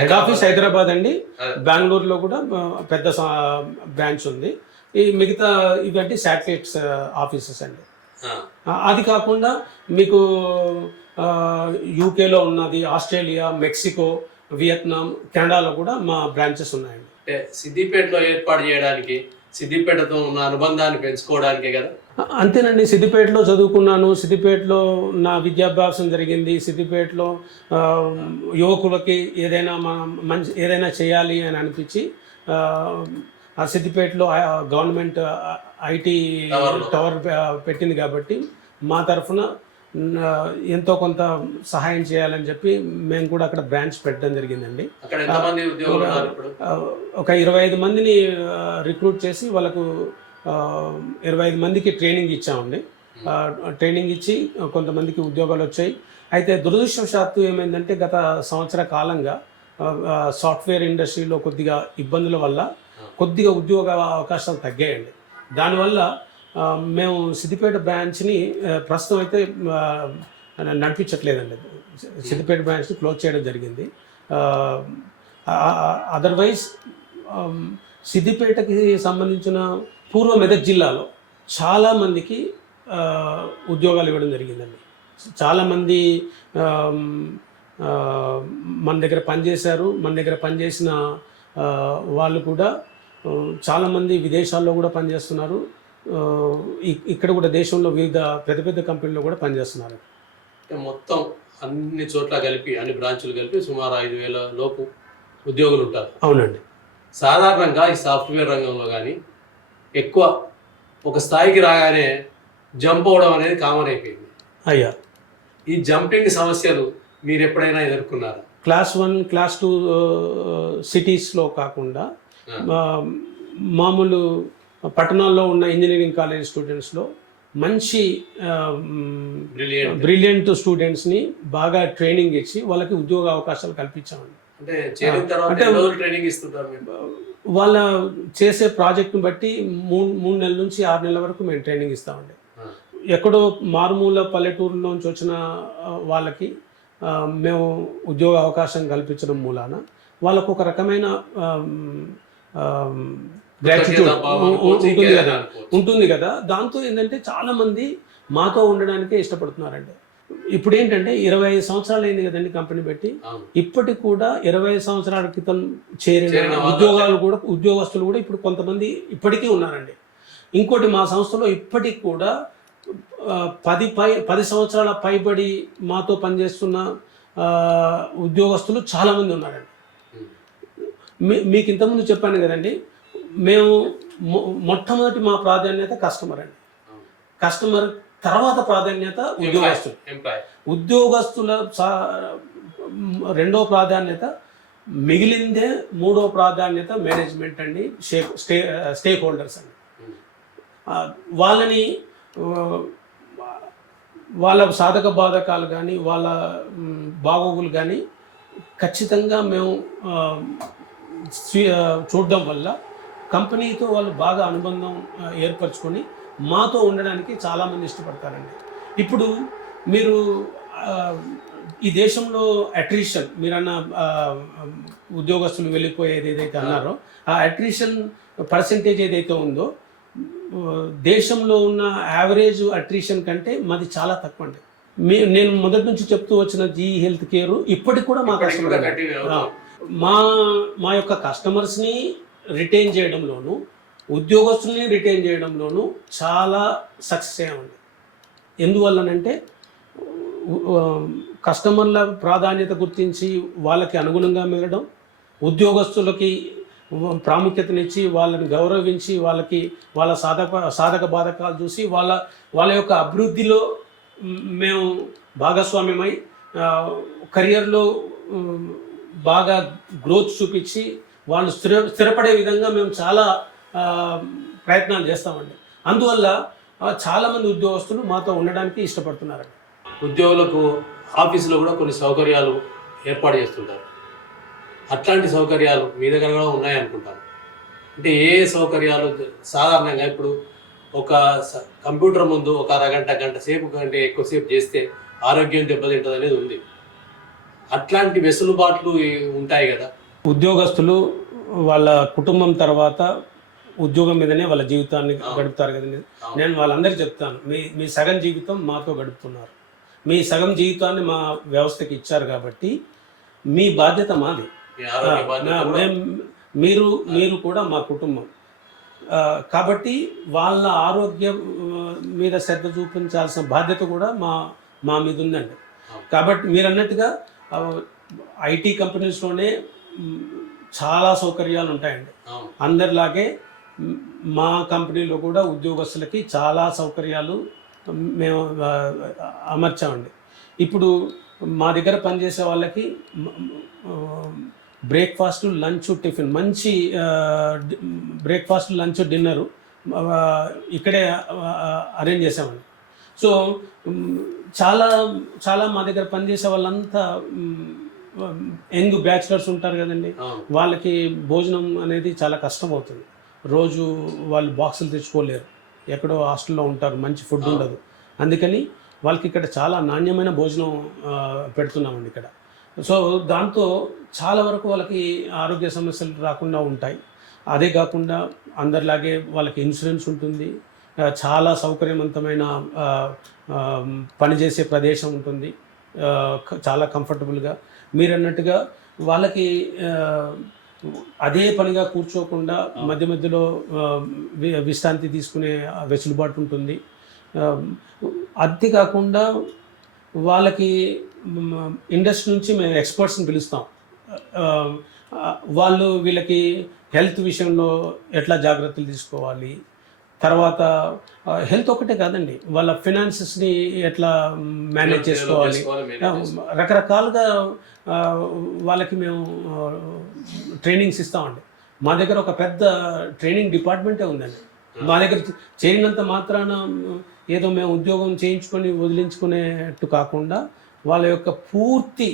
హెడ్ ఆఫీస్ హైదరాబాద్ అండి. బెంగళూరులో కూడా పెద్ద బ్రాంచ్ ఉంది. ఈ మిగతా ఇవంటి శాటిలైట్స్ ఆఫీసెస్ అండి. అది కాకుండా మీకు యూకేలో ఉన్నది, ఆస్ట్రేలియా, మెక్సికో, వియత్నాం, కెనడాలో కూడా మా బ్రాంచెస్ ఉన్నాయండి. అంటే సిద్దిపేటలో ఏర్పాటు చేయడానికి, సిద్దిపేటతో ఉన్న అనుబంధాన్ని పెంచుకోవడానికే కదా? అంతేనండి. సిద్దిపేటలో చదువుకున్నాను, సిద్దిపేటలో నా విద్యాభ్యాసం జరిగింది. సిద్దిపేటలో యువకులకి ఏదైనా చేయాలి అని అనిపించి ఆ సిద్దిపేటలో గవర్నమెంట్ ఐటీ టవర్ పెట్టింది కాబట్టి మా తరఫున ఎంతో కొంత సహాయం చేయాలని చెప్పి మేము కూడా అక్కడ బ్రాంచ్ పెట్టడం జరిగిందండి. ఒక 25 మందిని రిక్రూట్ చేసి వాళ్ళకు 25 మందికి ట్రైనింగ్ ఇచ్చామండి. ట్రైనింగ్ ఇచ్చి కొంతమందికి ఉద్యోగాలు వచ్చాయి. అయితే దురదృష్టవశాత్తు ఏమైందంటే గత సంవత్సర కాలంగా సాఫ్ట్వేర్ ఇండస్ట్రీలో కొద్దిగా ఇబ్బందుల వల్ల కొద్దిగా ఉద్యోగ అవకాశాలు తగ్గాయండి. దానివల్ల మేము సిద్దిపేట బ్రాంచ్ని ప్రస్తుతం అయితే నడిపించట్లేదండి. సిద్దిపేట బ్రాంచ్ని క్లోజ్ చేయడం జరిగింది. అదర్వైజ్ సిద్దిపేటకి సంబంధించిన పూర్వ మెదక్ జిల్లాలో చాలామందికి ఉద్యోగాలు ఇవ్వడం జరిగిందండి. చాలామంది మన దగ్గర పనిచేశారు. మన దగ్గర పనిచేసిన వాళ్ళు కూడా చాలామంది విదేశాల్లో కూడా పనిచేస్తున్నారు. ఇక్కడ కూడా దేశంలో వివిధ పెద్ద పెద్ద కంపెనీల్లో కూడా పనిచేస్తున్నారు. మొత్తం అన్ని చోట్ల కలిపి, అన్ని బ్రాంచులు కలిపి సుమారు 5,000 లోపు ఉద్యోగులు ఉంటారు. అవునండి. సాధారణంగా ఈ సాఫ్ట్వేర్ రంగంలో కానీ ఎక్కువ ఒక స్థాయికి రాగానే జంప్ అవడం అనేది కామన్ అయిపోయింది. అయ్యా, ఈ జంపింగ్ సమస్యలు మీరు ఎప్పుడైనా ఎదుర్కొన్నారా? క్లాస్ 1, క్లాస్ 2 సిటీస్లో కాకుండా మామూలు పట్టణాల్లో ఉన్న ఇంజనీరింగ్ కాలేజ్ స్టూడెంట్స్లో మంచి బ్రిలియంట్ స్టూడెంట్స్ని బాగా ట్రైనింగ్ ఇచ్చి వాళ్ళకి ఉద్యోగ అవకాశాలు కల్పించామండి. వాళ్ళ చేసే ప్రాజెక్ట్ని బట్టి 3 నెలల నుంచి 6 నెలల వరకు మేము ట్రైనింగ్ ఇస్తామండి. ఎక్కడో మారుమూల పల్లెటూరులోంచి వచ్చిన వాళ్ళకి మేము ఉద్యోగ అవకాశం కల్పించడం మూలాన వాళ్ళకు ఒక రకమైన గ్రాటిట్యూడ్ ఉంటుంది కదా. దాంతో ఏంటంటే చాలామంది మాతో ఉండడానికే ఇష్టపడుతున్నారండి. ఇప్పుడు ఏంటంటే 25 సంవత్సరాలు అయింది కదండి కంపెనీ పెట్టి. ఇప్పటికి కూడా 25 సంవత్సరాల క్రితం చేరిన ఉద్యోగస్తులు కూడా ఇప్పుడు కొంతమంది ఇప్పటికీ ఉన్నారండి. ఇంకోటి, మా సంస్థలో ఇప్పటికి కూడా 10 సంవత్సరాల పైబడి మాతో పనిచేస్తున్న ఉద్యోగస్తులు చాలామంది ఉన్నారండి. మీకు ఇంతకుముందు చెప్పాను కదండి, మేము మొట్టమొదటి మా ప్రాధాన్యత కస్టమర్ అండి. కస్టమర్ తర్వాత ప్రాధాన్యత ఉద్యోగస్తులు. ఉద్యోగస్తుల రెండో ప్రాధాన్యత, మిగిలిందే మూడో ప్రాధాన్యత మేనేజ్మెంట్ అండి, స్టేక్ హోల్డర్స్ అండి. వాళ్ళని వాళ్ళ సాధక బాధకాలు కానీ వాళ్ళ బాగోగులు కానీ ఖచ్చితంగా మేము చూడడం వల్ల కంపెనీతో వాళ్ళు బాగా అనుబంధం ఏర్పరచుకొని మాతో ఉండడానికి చాలామంది ఇష్టపడతారండి. ఇప్పుడు మీరు ఈ దేశంలో అట్రిషన్ మీరన్న ఉద్యోగస్తులు వెళ్ళిపోయేది ఏదైతే అన్నారో ఆ అట్రిషన్ పర్సెంటేజ్ ఏదైతే ఉందో దేశంలో ఉన్న యావరేజ్ అట్రిషన్ కంటే మాది చాలా తక్కువ అండి. నేను మొదటి నుంచి చెప్తూ వచ్చిన జీ హెల్త్ కేర్ ఇప్పటికి కూడా మా కస్టమర్ మా యొక్క కస్టమర్స్ని రిటైన్ చేయడంలోనూ ఉద్యోగస్తుల్ని రిటైన్ చేయడంలోనూ చాలా సక్సెస్ అయ్యామండి. ఎందువల్లనంటే కస్టమర్ల ప్రాధాన్యత గుర్తించి వాళ్ళకి అనుగుణంగా మెలగడం, ఉద్యోగస్తులకి ప్రాముఖ్యతనిచ్చి వాళ్ళని గౌరవించి వాళ్ళకి వాళ్ళ సాధక బాధకాలు చూసి వాళ్ళ యొక్క అభివృద్ధిలో మేము భాగస్వామ్యమై కెరియర్లో బాగా గ్రోత్ చూపించి వాళ్ళు స్థిరపడే విధంగా మేము చాలా ప్రయత్నాలు చేస్తామండి. అందువల్ల చాలామంది ఉద్యోగస్తులు మాతో ఉండడానికి ఇష్టపడుతున్నారండి. ఉద్యోగులకు ఆఫీసులో కూడా కొన్ని సౌకర్యాలు ఏర్పాటు చేస్తుంటారు. అట్లాంటి సౌకర్యాలు మీ దగ్గర కూడా ఉన్నాయనుకుంటాను. అంటే ఏ సౌకర్యాలు సాధారణంగా ఇప్పుడు ఒక కంప్యూటర్ ముందు ఒక అరగంట గంట సేపు కంటే ఎక్కువసేపు చేస్తే ఆరోగ్యం దెబ్బతింటుంది అనేది ఉంది. అట్లాంటి వెసులుబాట్లు ఉంటాయి కదా. ఉద్యోగస్తులు వాళ్ళ కుటుంబం తర్వాత ఉద్యోగం మీదనే వాళ్ళ జీవితాన్ని గడుపుతారు కదండి. నేను వాళ్ళందరికీ చెప్తాను, మీ సగం జీవితం మాతో గడుపుతున్నారు, మీ సగం జీవితాన్ని మా వ్యవస్థకి ఇచ్చారు కాబట్టి మీ బాధ్యత మాది. మీరు కూడా మా కుటుంబం కాబట్టి వాళ్ళ ఆరోగ్యం మీద శ్రద్ధ చూపించాల్సిన బాధ్యత కూడా మా మీద ఉందండి. కాబట్టి మీరు అన్నట్టుగా ఐటీ కంపెనీస్లోనే చాలా సౌకర్యాలు ఉంటాయండి. అందరిలాగే మా కంపెనీలో కూడా ఉద్యోగస్తులకి చాలా సౌకర్యాలు మేము అమర్చామండి. ఇప్పుడు మా దగ్గర పనిచేసే వాళ్ళకి బ్రేక్ఫాస్ట్, లంచ్, టిఫిన్, మంచి బ్రేక్ఫాస్ట్, లంచ్, డిన్నరు ఇక్కడే అరేంజ్ చేసామండి. సో చాలా మా దగ్గర పనిచేసే వాళ్ళంతా యంగ్ బ్యాచిలర్స్ ఉంటారు కదండి. వాళ్ళకి భోజనం అనేది చాలా కష్టం అవుతుంది. రోజు వాళ్ళు బాక్సులు తెచ్చుకోలేరు, ఎక్కడో హాస్టల్లో ఉంటారు, మంచి ఫుడ్ ఉండదు. అందుకని వాళ్ళకి ఇక్కడ చాలా నాణ్యమైన భోజనం పెడుతున్నామండి ఇక్కడ. సో దాంతో చాలా వరకు వాళ్ళకి ఆరోగ్య సమస్యలు రాకుండా ఉంటాయి. అదే కాకుండా అందరిలాగే వాళ్ళకి ఇన్సూరెన్స్ ఉంటుంది, చాలా సౌకర్యవంతమైన పనిచేసే ప్రదేశం ఉంటుంది, చాలా కంఫర్టబుల్గా. మీరు అన్నట్టుగా వాళ్ళకి అదే పనిగా కూర్చోకుండా మధ్య మధ్యలో విశ్రాంతి తీసుకునే వెసులుబాటు ఉంటుంది. అంతేకాకుండా వాళ్ళకి ఇండస్ట్రీ నుంచి మేము ఎక్స్పర్ట్స్ని పిలుస్తాం. వాళ్ళు వీళ్ళకి హెల్త్ విషయంలో ఎట్లా జాగ్రత్తలు తీసుకోవాలి, తర్వాత హెల్త్ ఒకటే కాదండి, వాళ్ళ ఫినాన్సెస్ని ఎట్లా మేనేజ్ చేసుకోవాలి, రకరకాలుగా వాళ్ళకి మేము ట్రైనింగ్స్ ఇస్తామండి. మా దగ్గర ఒక పెద్ద ట్రైనింగ్ డిపార్ట్మెంటే ఉందండి. మా దగ్గర చేరినంత మాత్రాన ఏదో మేము ఉద్యోగం చేయించుకొని వదిలించుకునేట్టు కాకుండా వాళ్ళ యొక్క పూర్తి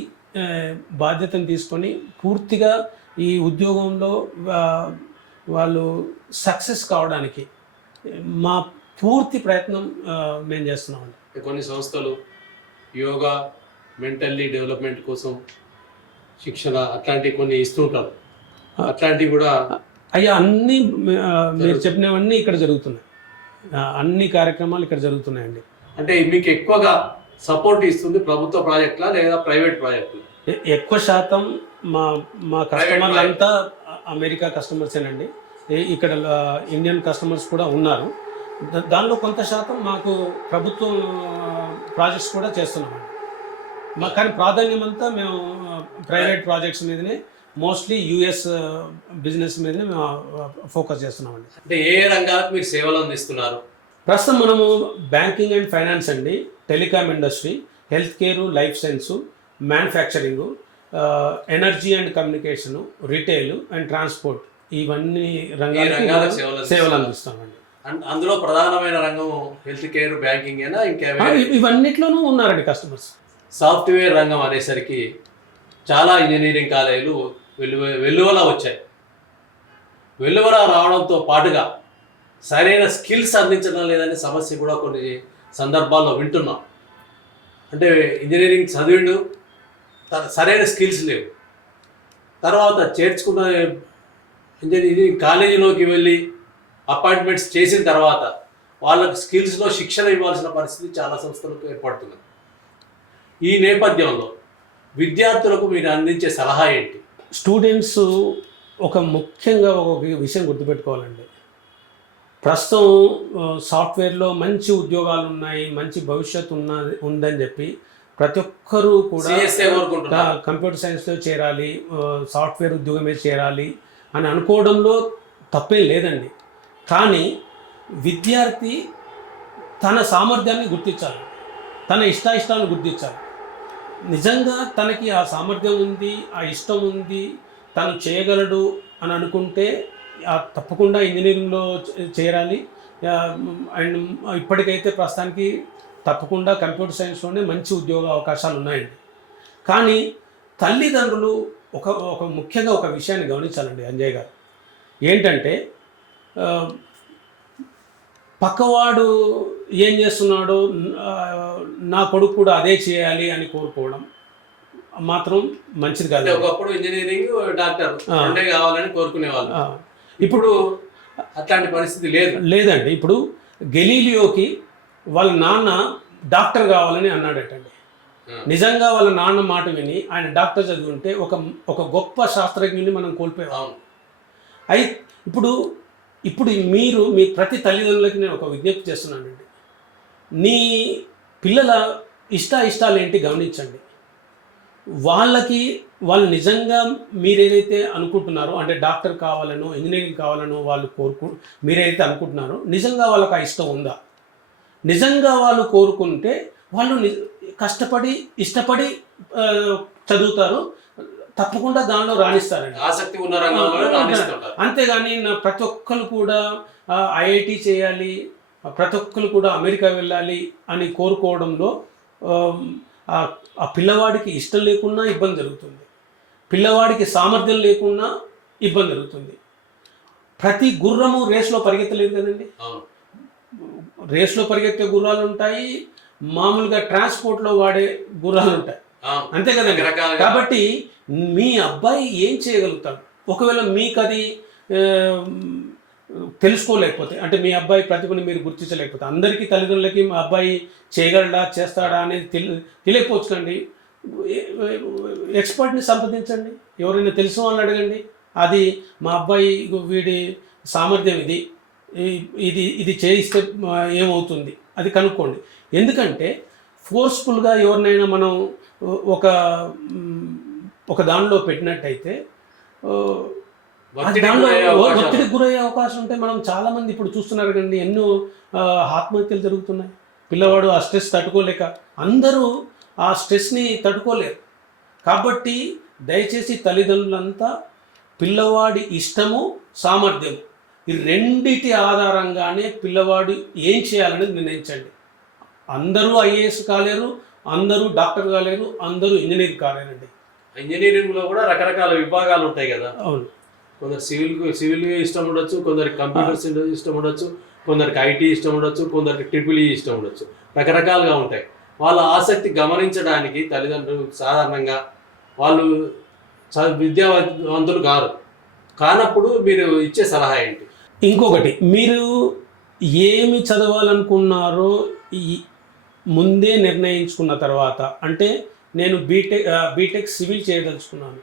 బాధ్యతను తీసుకొని పూర్తిగా ఈ ఉద్యోగంలో వాళ్ళు సక్సెస్ కావడానికి మా పూర్తి ప్రయత్నం మేము చేస్తున్నామండి. కొన్ని సంస్థలు యోగా, మెంటల్లీ డెవలప్మెంట్ కోసం శిక్షణ అట్లాంటివి కొన్ని ఇస్తుంటారు. అట్లాంటివి కూడా అయ్యా అన్నీ మీరు చెప్పినవన్నీ ఇక్కడ జరుగుతున్నాయి. అన్ని కార్యక్రమాలు ఇక్కడ జరుగుతున్నాయండి. అంటే మీకు ఎక్కువగా సపోర్ట్ ఇస్తుంది ప్రభుత్వ ప్రాజెక్టులా లేదా ప్రైవేట్ ప్రాజెక్టులు? ఎక్కువ శాతం మా కస్టమర్లు అంతా అమెరికా కస్టమర్సేనండి. ఇక్కడ ఇండియన్ కస్టమర్స్ కూడా ఉన్నారు. దానిలో కొంత శాతం మాకు ప్రభుత్వం ప్రాజెక్ట్స్ కూడా చేస్తున్నామండి. కానీ ప్రాధాన్యం అంతా మేము ప్రైవేట్ ప్రాజెక్ట్స్ మీదనే, మోస్ట్లీ యుఎస్ బిజినెస్ మీదనే మేము ఫోకస్ చేస్తున్నామండి. అంటే ఏ రంగాలకు మీరు సేవలు అందిస్తున్నారు? ప్రస్తుతం మనము బ్యాంకింగ్ అండ్ ఫైనాన్స్ అండి, telecom industry, health care, life science, manufacturing, energy and communication, retail and transport, ఇవన్నీ రంగాలకు సేవలు అందిస్తామండి. అందులో ప్రధానమైన రంగం హెల్త్ కేర్, బ్యాంకింగ్ అయినా ఇంకేమైనా? ఇవన్నిట్లోనూ ఉన్నారండి కస్టమర్స్. సాఫ్ట్వేర్ రంగం అనేసరికి చాలా ఇంజనీరింగ్ కాలేజీలు వెల్లువలా వచ్చాయి. వెల్లువలా రావడంతో పాటుగా సరైన స్కిల్స్ అందించడం లేదనే సమస్య కూడా కొన్ని సందర్భాల్లో వింటున్నాం. అంటే ఇంజనీరింగ్ చదివిండు, సరైన స్కిల్స్ లేవు. తర్వాత చేర్చుకున్న ఇంజనీరింగ్ కాలేజీలోకి వెళ్ళి అపాయింట్మెంట్స్ చేసిన తర్వాత వాళ్ళకు స్కిల్స్లో శిక్షణ ఇవ్వాల్సిన పరిస్థితి చాలా సంస్థలకు ఏర్పడుతుంది. ఈ నేపథ్యంలో విద్యార్థులకు మీరు అందించే సలహా ఏంటి? స్టూడెంట్స్ ముఖ్యంగా ఒక విషయం గుర్తుపెట్టుకోవాలండి. ప్రస్తుతం సాఫ్ట్వేర్లో మంచి ఉద్యోగాలు ఉన్నాయి, మంచి భవిష్యత్తు ఉందని చెప్పి ప్రతి ఒక్కరూ కూడా కంప్యూటర్ సైన్స్లో చేరాలి, సాఫ్ట్వేర్ ఉద్యోగమే చేరాలి అని అనుకోవడంలో తప్పేం లేదండి. కానీ విద్యార్థి తన సామర్థ్యాన్ని గుర్తించాలి, తన ఇష్టాలను గుర్తించాలి. నిజంగా తనకి ఆ సామర్థ్యం ఉంది, ఆ ఇష్టం ఉంది, తను చేయగలడు అని అనుకుంటే తప్పకుండా ఇంజనీరింగ్లో చేరాలి. అండ్ ఇప్పటికైతే ప్రస్తుతానికి తప్పకుండా కంప్యూటర్ సైన్స్లోనే మంచి ఉద్యోగ అవకాశాలు ఉన్నాయండి. కానీ తల్లిదండ్రులు ముఖ్యంగా ఒక విషయాన్ని గమనించాలండి అంజయ్ గారు. ఏంటంటే పక్కవాడు ఏం చేస్తున్నాడో నా కొడుకు కూడా అదే చేయాలి అని కోరుకోవడం మాత్రం మంచిది కాదు. ఒకప్పుడు ఇంజనీరింగ్, డాక్టర్ కావాలని కోరుకునేవాళ్ళు. ఇప్పుడు అట్లాంటి పరిస్థితి లేదండి. ఇప్పుడు గెలీలియోకి వాళ్ళ నాన్న డాక్టర్ కావాలని అన్నాడటండి. నిజంగా వాళ్ళ నాన్న మాట విని ఆయన డాక్టర్ చదివింటే ఒక గొప్ప శాస్త్రజ్ఞుని మనం కోల్పోయాం. ఇప్పుడు మీరు మీ ప్రతి తల్లిదండ్రులకి నేను ఒక విజ్ఞప్తి చేస్తున్నానండి. నీ పిల్లల ఇష్టాలు ఏంటి గమనించండి. వాళ్ళు నిజంగా మీరేదైతే అనుకుంటున్నారో, అంటే డాక్టర్ కావాలనో ఇంజనీరింగ్ కావాలనో మీరేదైతే అనుకుంటున్నారో నిజంగా వాళ్ళకి ఆ ఇష్టం ఉందా? నిజంగా వాళ్ళు కోరుకుంటే వాళ్ళు కష్టపడి ఇష్టపడి చదువుతారు, తప్పకుండా దానిలో రాణిస్తారండి. ఆసక్తి ఉన్న రంగంలో రాణిస్తారు. అంతేగాని ప్రతి ఒక్కరు కూడా ఐఐటి చేయాలి, ప్రతి ఒక్కరు కూడా అమెరికా వెళ్ళాలి అని కోరుకోవడంలో ఆ పిల్లవాడికి ఇష్టం లేకున్నా ఇబ్బంది జరుగుతుంది, పిల్లవాడికి సామర్థ్యం లేకున్నా ఇబ్బంది జరుగుతుంది. ప్రతి గుర్రము రేస్లో పరిగెత్తలేదు కదండి. రేస్లో పరిగెత్తే గుర్రాలు ఉంటాయి, మామూలుగా ట్రాన్స్పోర్ట్లో వాడే గుర్రాలు ఉంటాయి, అంతే కదండి. కాబట్టి మీ అబ్బాయి ఏం చేయగలుగుతాడు? ఒకవేళ మీకు అది తెలుసుకోలేకపోతే, అంటే మీ అబ్బాయి ప్రతిభను మీరు గుర్తించలేకపోతే, అందరికీ తల్లిదండ్రులకి మా అబ్బాయి చేయగలడా చేస్తాడా అనేది తెలియకపోవచ్చు కండి. ఎక్స్పర్ట్ని సంప్రదించండి, ఎవరైనా తెలిసిన వాళ్ళని అడగండి. అది మా అబ్బాయి వీడి సామర్థ్యం ఇది చేయిస్తే ఏమవుతుంది అది కనుక్కోండి. ఎందుకంటే ఫోర్స్ఫుల్గా ఎవరినైనా మనం ఒక దానిలో పెట్టినట్టయితే ఒత్తిడికి గురయ్యే అవకాశం ఉంటే మనం చాలామంది ఇప్పుడు చూస్తున్నారు కండి, ఎన్నో ఆత్మహత్యలు జరుగుతున్నాయి. పిల్లవాడు ఆ స్ట్రెస్ తట్టుకోలేక, అందరూ ఆ స్ట్రెస్ని తట్టుకోలేరు. కాబట్టి దయచేసి తల్లిదండ్రులంతా పిల్లవాడి ఇష్టము, సామర్థ్యము ఈ రెండిటి ఆధారంగానే పిల్లవాడు ఏం చేయాలనేది నిర్ణయించండి. అందరూ ఐఏఎస్ కాలేరు, అందరూ డాక్టర్ కాలేరు, అందరూ ఇంజనీర్ కాలేరండి. ఇంజనీరింగ్లో కూడా రకరకాల విభాగాలు ఉంటాయి కదా. అవును, కొందరు సివిల్ ఇష్టం ఉండొచ్చు, కొందరికి కంప్యూటర్స్ ఇష్టం ఉండొచ్చు, కొందరికి ఐటీ ఇష్టం ఉండొచ్చు, కొందరికి ట్రిపుల్ ఈ ఇష్టం ఉండొచ్చు, రకరకాలుగా ఉంటాయి. వాళ్ళ ఆసక్తి గమనించడానికి తల్లిదండ్రులు సాధారణంగా వాళ్ళు విద్యావంతులు కానప్పుడు మీరు ఇచ్చే సలహా ఏంటి? ఇంకొకటి, మీరు ఏమి చదవాలనుకున్నారో ముందే నిర్ణయించుకున్న తర్వాత, అంటే నేను బీటెక్ సివిల్ చేయదలుచుకున్నాను,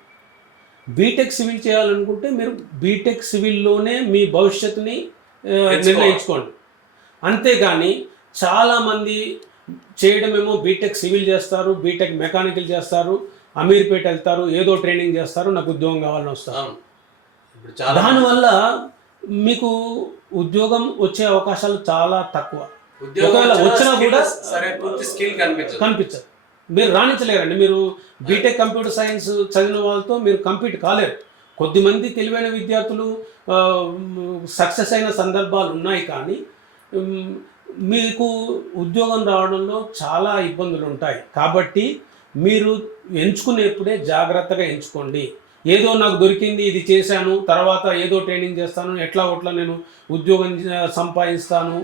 బీటెక్ సివిల్ చేయాలనుకుంటే మీరు బీటెక్ సివిల్లోనే మీ భవిష్యత్తుని నిర్ణయించుకోండి. అంతేగాని చాలామంది చేయడమేమో బీటెక్ సివిల్ చేస్తారు, బీటెక్ మెకానికల్ చేస్తారు, అమీర్పేట వెళ్తారు, ఏదో ట్రైనింగ్ చేస్తారు, నాకు ఉద్యోగం కావాలని వస్తారు. దానివల్ల మీకు ఉద్యోగం వచ్చే అవకాశాలు చాలా తక్కువ. ఒకవేళ వచ్చినా కూడా కనిపించదు, మీరు రాణించలేరండి. మీరు బీటెక్ కంప్యూటర్ సైన్స్ చదివిన వాళ్ళతో మీరు కంపీట్ కాలేరు. కొద్దిమంది తెలివైన విద్యార్థులు సక్సెస్ అయిన సందర్భాలు ఉన్నాయి, కానీ మీకు ఉద్యోగం రావడంలో చాలా ఇబ్బందులు ఉంటాయి. కాబట్టి మీరు ఎంచుకునేప్పుడే జాగ్రత్తగా ఎంచుకోండి. ఏదో నాకు దొరికింది ఇది చేశాను, తర్వాత ఏదో ట్రైనింగ్ చేస్తాను, ఎట్లా నేను ఉద్యోగం సంపాదిస్తాను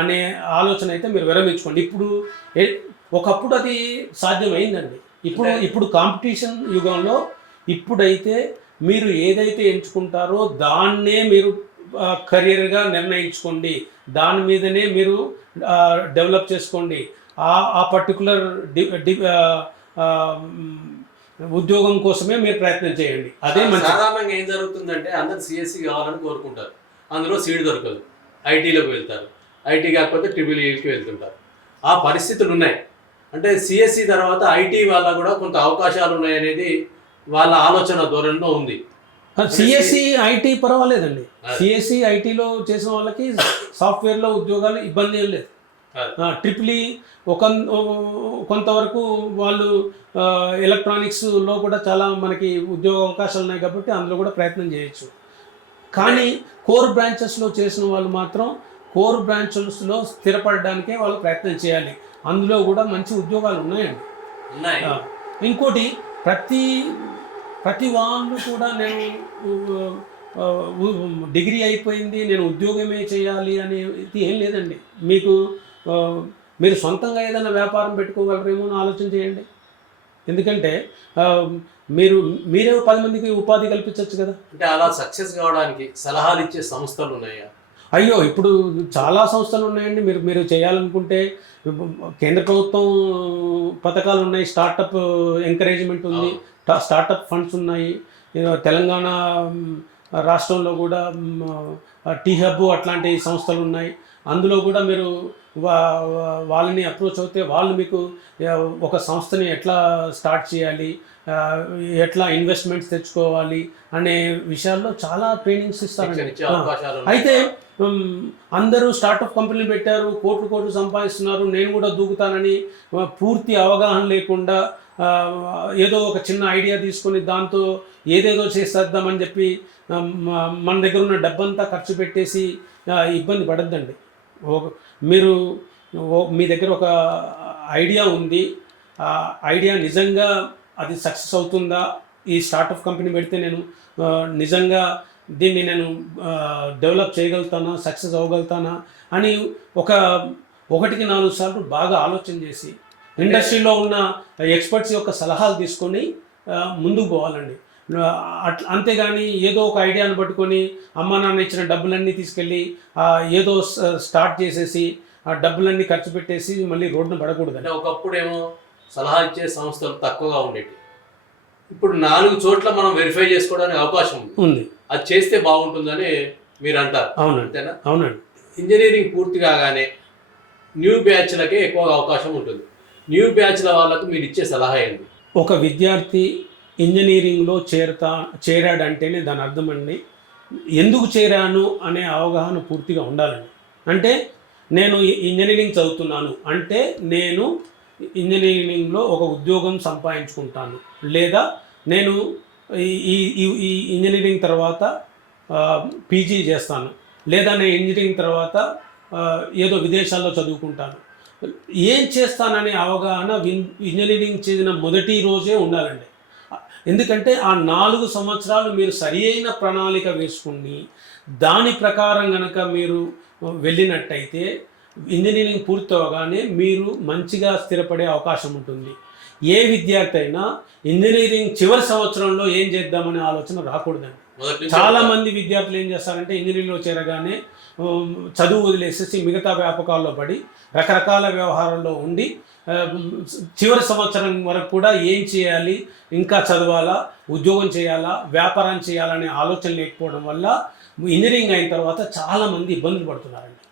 అనే ఆలోచన అయితే మీరు విరమించుకోండి. ఇప్పుడు ఒకప్పుడు అది సాధ్యమైందండి. ఇప్పుడు కాంపిటీషన్ యుగంలో ఇప్పుడైతే మీరు ఏదైతే ఎంచుకుంటారో దాన్నే మీరు కెరియర్గా నిర్ణయించుకోండి. దాని మీదనే మీరు డెవలప్ చేసుకోండి. ఆ పర్టికులర్ ఉద్యోగం కోసమే మీరు ప్రయత్నం చేయండి. అదే సాధారణంగా ఏం జరుగుతుందంటే అందరు సిఎస్సి కావాలని కోరుకుంటారు, అందులో సీట్ దొరకదు, ఐటీలోకి వెళ్తారు, ఐటీ కాకపోతే ట్రిపుల్ఈకి వెళ్తుంటారు. ఆ పరిస్థితులు ఉన్నాయి. అంటే సిఎస్సి తర్వాత ఐటీ వల్ల కూడా కొంత అవకాశాలు ఉన్నాయనేది వాళ్ళ ఆలోచన ధోరణిలో ఉంది. సిఎస్సి ఐటీ పర్వాలేదండి. సిఎస్సి ఐటీలో చేసిన వాళ్ళకి సాఫ్ట్వేర్లో ఉద్యోగాలు ఇబ్బంది ఏం లేదు. ట్రిపుల్ఈ కొంతవరకు వాళ్ళు ఎలక్ట్రానిక్స్లో కూడా చాలా మనకి ఉద్యోగ అవకాశాలు ఉన్నాయి కాబట్టి అందులో కూడా ప్రయత్నం చేయొచ్చు. కానీ కోర్ బ్రాంచెస్లో చేసిన వాళ్ళు మాత్రం కోర్ బ్రాంచెస్లో స్థిరపడడానికే వాళ్ళు ప్రయత్నం చేయాలి. అందులో కూడా మంచి ఉద్యోగాలు ఉన్నాయండి. ఇంకోటి ప్రతి వాళ్ళు కూడా నేను డిగ్రీ అయిపోయింది నేను ఉద్యోగమే చేయాలి అనేది ఏం లేదండి. మీరు సొంతంగా ఏదైనా వ్యాపారం పెట్టుకోగలరేమో అని ఆలోచన చేయండి. ఎందుకంటే మీరే 10 మందికి ఉపాధి కల్పించవచ్చు కదా. అంటే అలా సక్సెస్ కావడానికి సలహాలు ఇచ్చే సంస్థలు ఉన్నాయా? అయ్యో, ఇప్పుడు చాలా సంస్థలు ఉన్నాయండి. మీరు చేయాలనుకుంటే కేంద్ర ప్రభుత్వం పథకాలు ఉన్నాయి, స్టార్టప్ ఎంకరేజ్మెంట్ ఉంది, స్టార్టప్ ఫండ్స్ ఉన్నాయి. తెలంగాణ రాష్ట్రంలో కూడా టీ హబ్ అట్లాంటి సంస్థలు ఉన్నాయి. అందులో కూడా మీరు వాళ్ళని అప్రోచ్ అవుతే వాళ్ళు మీకు ఒక సంస్థని ఎట్లా స్టార్ట్ చేయాలి, ఎట్లా ఇన్వెస్ట్మెంట్స్ తెచ్చుకోవాలి అనే విషయాల్లో చాలా ట్రైనింగ్స్ ఇస్తారండి. అయితే అందరూ స్టార్టప్ కంపెనీలు పెట్టారు, కోట్లు సంపాదిస్తున్నారు, నేను కూడా దూకుతానని పూర్తి అవగాహన లేకుండా ఏదో ఒక చిన్న ఐడియా తీసుకొని దాంతో ఏదేదో చేసేద్దామని చెప్పి మన దగ్గర ఉన్న డబ్బంతా ఖర్చు పెట్టేసి ఇబ్బంది పడద్దండి. మీ దగ్గర ఒక ఐడియా ఉంది, ఆ ఐడియా నిజంగా అది సక్సెస్ అవుతుందా, ఈ స్టార్టప్ కంపెనీ పెడితే నేను నిజంగా దీన్ని నేను డెవలప్ చేయగలుగుతానా, సక్సెస్ అవ్వగలుగుతానా అని 1-4 సార్లు బాగా ఆలోచన చేసి ఇండస్ట్రీలో ఉన్న ఎక్స్పర్ట్స్ యొక్క సలహాలు తీసుకొని ముందుకు పోవాలండి. అంతేగాని ఏదో ఒక ఐడియాను పట్టుకొని అమ్మా నాన్న ఇచ్చిన డబ్బులన్నీ తీసుకెళ్ళి ఏదో స్టార్ట్ చేసేసి ఆ డబ్బులన్నీ ఖర్చు పెట్టేసి మళ్ళీ రోడ్డును పడకూడదు. అంటే ఒకప్పుడేమో సలహా ఇచ్చే సంస్థలు తక్కువగా ఉండేవి, ఇప్పుడు 4 చోట్ల మనం వెరిఫై చేసుకోవడానికి అవకాశం ఉంది. అది చేస్తే బాగుంటుందని మీరు అంటారు. అవునంతేనా? అవునండి. ఇంజనీరింగ్ పూర్తి కాగానే న్యూ బ్యాచ్లకే ఎక్కువ అవకాశం ఉంటుంది. న్యూ బ్యాచ్ల వాళ్ళకు మీరు ఇచ్చే సలహా ఏంటి? ఒక విద్యార్థి ఇంజనీరింగ్లో చేరాడంటేనే దాని అర్థం అండి ఎందుకు చేరాను అనే అవగాహన పూర్తిగా ఉండాలండి. అంటే నేను ఇంజనీరింగ్ చదువుతున్నాను అంటే నేను ఇంజనీరింగ్లో ఒక ఉద్యోగం సంపాదించుకుంటాను, లేదా నేను ఈ ఇంజనీరింగ్ తర్వాత పీజీ చేస్తాను, లేదా నేను ఇంజనీరింగ్ తర్వాత ఏదో విదేశాల్లో చదువుకుంటాను, ఏం చేస్తాననే అవగాహన ఇంజనీరింగ్ చేసిన మొదటి రోజే ఉండాలండి. ఎందుకంటే ఆ 4 సంవత్సరాలు మీరు సరి అయిన ప్రణాళిక వేసుకుని దాని ప్రకారం కనుక మీరు వెళ్ళినట్టయితే ఇంజనీరింగ్ పూర్తవగానే మీరు మంచిగా స్థిరపడే అవకాశం ఉంటుంది. ఏ విద్యార్థి అయినా ఇంజనీరింగ్ చివరి సంవత్సరంలో ఏం చేద్దామనే ఆలోచన రాకూడదండి. చాలామంది విద్యార్థులు ఏం చేస్తారంటే ఇంజనీరింగ్లో చేరగానే చదువు వదిలేసేసి మిగతా వ్యాపకాల్లో పడి రకరకాల వ్యవహారాల్లో ఉండి చివరి సంవత్సరం వరకు కూడా ఏం చేయాలి, ఇంకా చదవాలా, ఉద్యోగం చేయాలా, వ్యాపారం చేయాలనే ఆలోచన లేకపోవడం వల్ల ఇంజనీరింగ్ అయిన తర్వాత చాలామంది ఇబ్బందులు పడుతున్నారండి.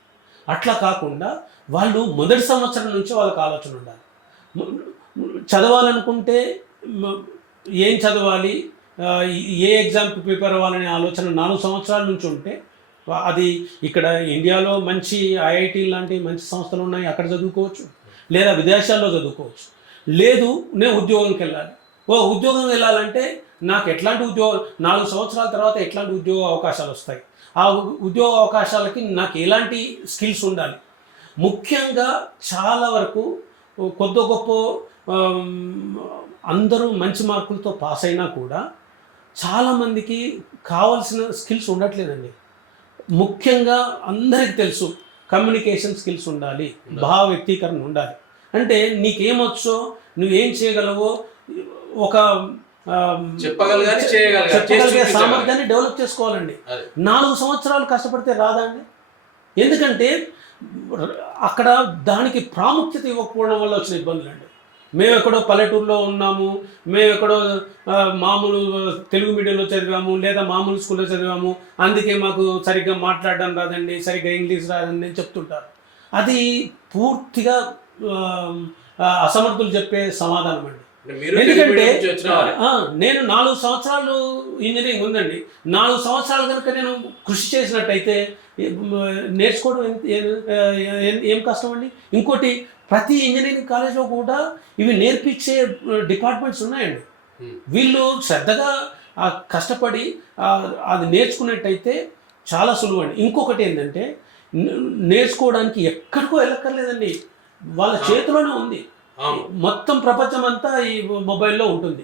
అట్లా కాకుండా వాళ్ళు మొదటి సంవత్సరం నుంచి వాళ్ళకి ఆలోచన ఉండాలి. చదవాలనుకుంటే ఏం చదవాలి, ఏ ఎగ్జామ్కి ప్రిపేర్ అవ్వాలనే ఆలోచన 4 సంవత్సరాల నుంచి ఉంటే అది ఇక్కడ ఇండియాలో మంచి ఐఐటి లాంటి మంచి సంస్థలు ఉన్నాయి, అక్కడ చదువుకోవచ్చు, లేదా విదేశాల్లో చదువుకోవచ్చు. లేదు నేను ఉద్యోగంకి వెళ్ళాలి, ఉద్యోగం వెళ్ళాలంటే నాకు ఎట్లాంటి ఉద్యోగం 4 సంవత్సరాల తర్వాత ఎట్లాంటి ఉద్యోగ అవకాశాలు వస్తాయి, ఆ ఉద్యోగ అవకాశాలకి నాకు ఎలాంటి స్కిల్స్ ఉండాలి. ముఖ్యంగా చాలా వరకు కొద్ది గొప్ప అందరూ మంచి మార్కులతో పాస్ అయినా కూడా చాలామందికి కావాల్సిన స్కిల్స్ ఉండట్లేదండి. ముఖ్యంగా అందరికీ తెలుసు కమ్యూనికేషన్ స్కిల్స్ ఉండాలి, భావ వ్యక్తీకరణ ఉండాలి. అంటే నీకేమొచ్చో నువ్వేం చేయగలవో ఒక చెప్పగలిగే సామర్థ్యాన్ని డెవలప్ చేసుకోవాలండి. 4 సంవత్సరాలు కష్టపడితే రాదా అండి? ఎందుకంటే అక్కడ దానికి ప్రాముఖ్యత ఇవ్వకపోవడం వల్ల వచ్చిన ఇబ్బందులు అండి. మేము ఎక్కడో పల్లెటూరులో ఉన్నాము, మేము ఎక్కడో మామూలు తెలుగు మీడియంలో చదివాము లేదా మామూలు స్కూల్లో చదివాము, అందుకే మాకు సరిగ్గా మాట్లాడడం రాదండి, సరిగ్గా ఇంగ్లీష్ రాదండి అని చెప్తుంటారు. అది పూర్తిగా అసమర్థులు చెప్పే సమాధానం అండి. ఎందుకంటే నేను 4 సంవత్సరాలు ఇంజనీరింగ్ ఉందండి, 4 సంవత్సరాలు కనుక నేను కృషి చేసినట్టయితే నేర్చుకోవడం ఏం కష్టం అండి. ఇంకోటి, ప్రతి ఇంజనీరింగ్ కాలేజ్లో కూడా ఇవి నేర్పించే డిపార్ట్మెంట్స్ ఉన్నాయండి. వీళ్ళు శ్రద్ధగా కష్టపడి అది నేర్చుకున్నట్టయితే చాలా సులువు అండి. ఇంకొకటి ఏంటంటే నేర్చుకోవడానికి ఎక్కడికో వెళ్ళక్కర్లేదండి, వాళ్ళ చేతిలోనే ఉంది. మొత్తం ప్రపంచం అంతా ఈ మొబైల్లో ఉంటుంది.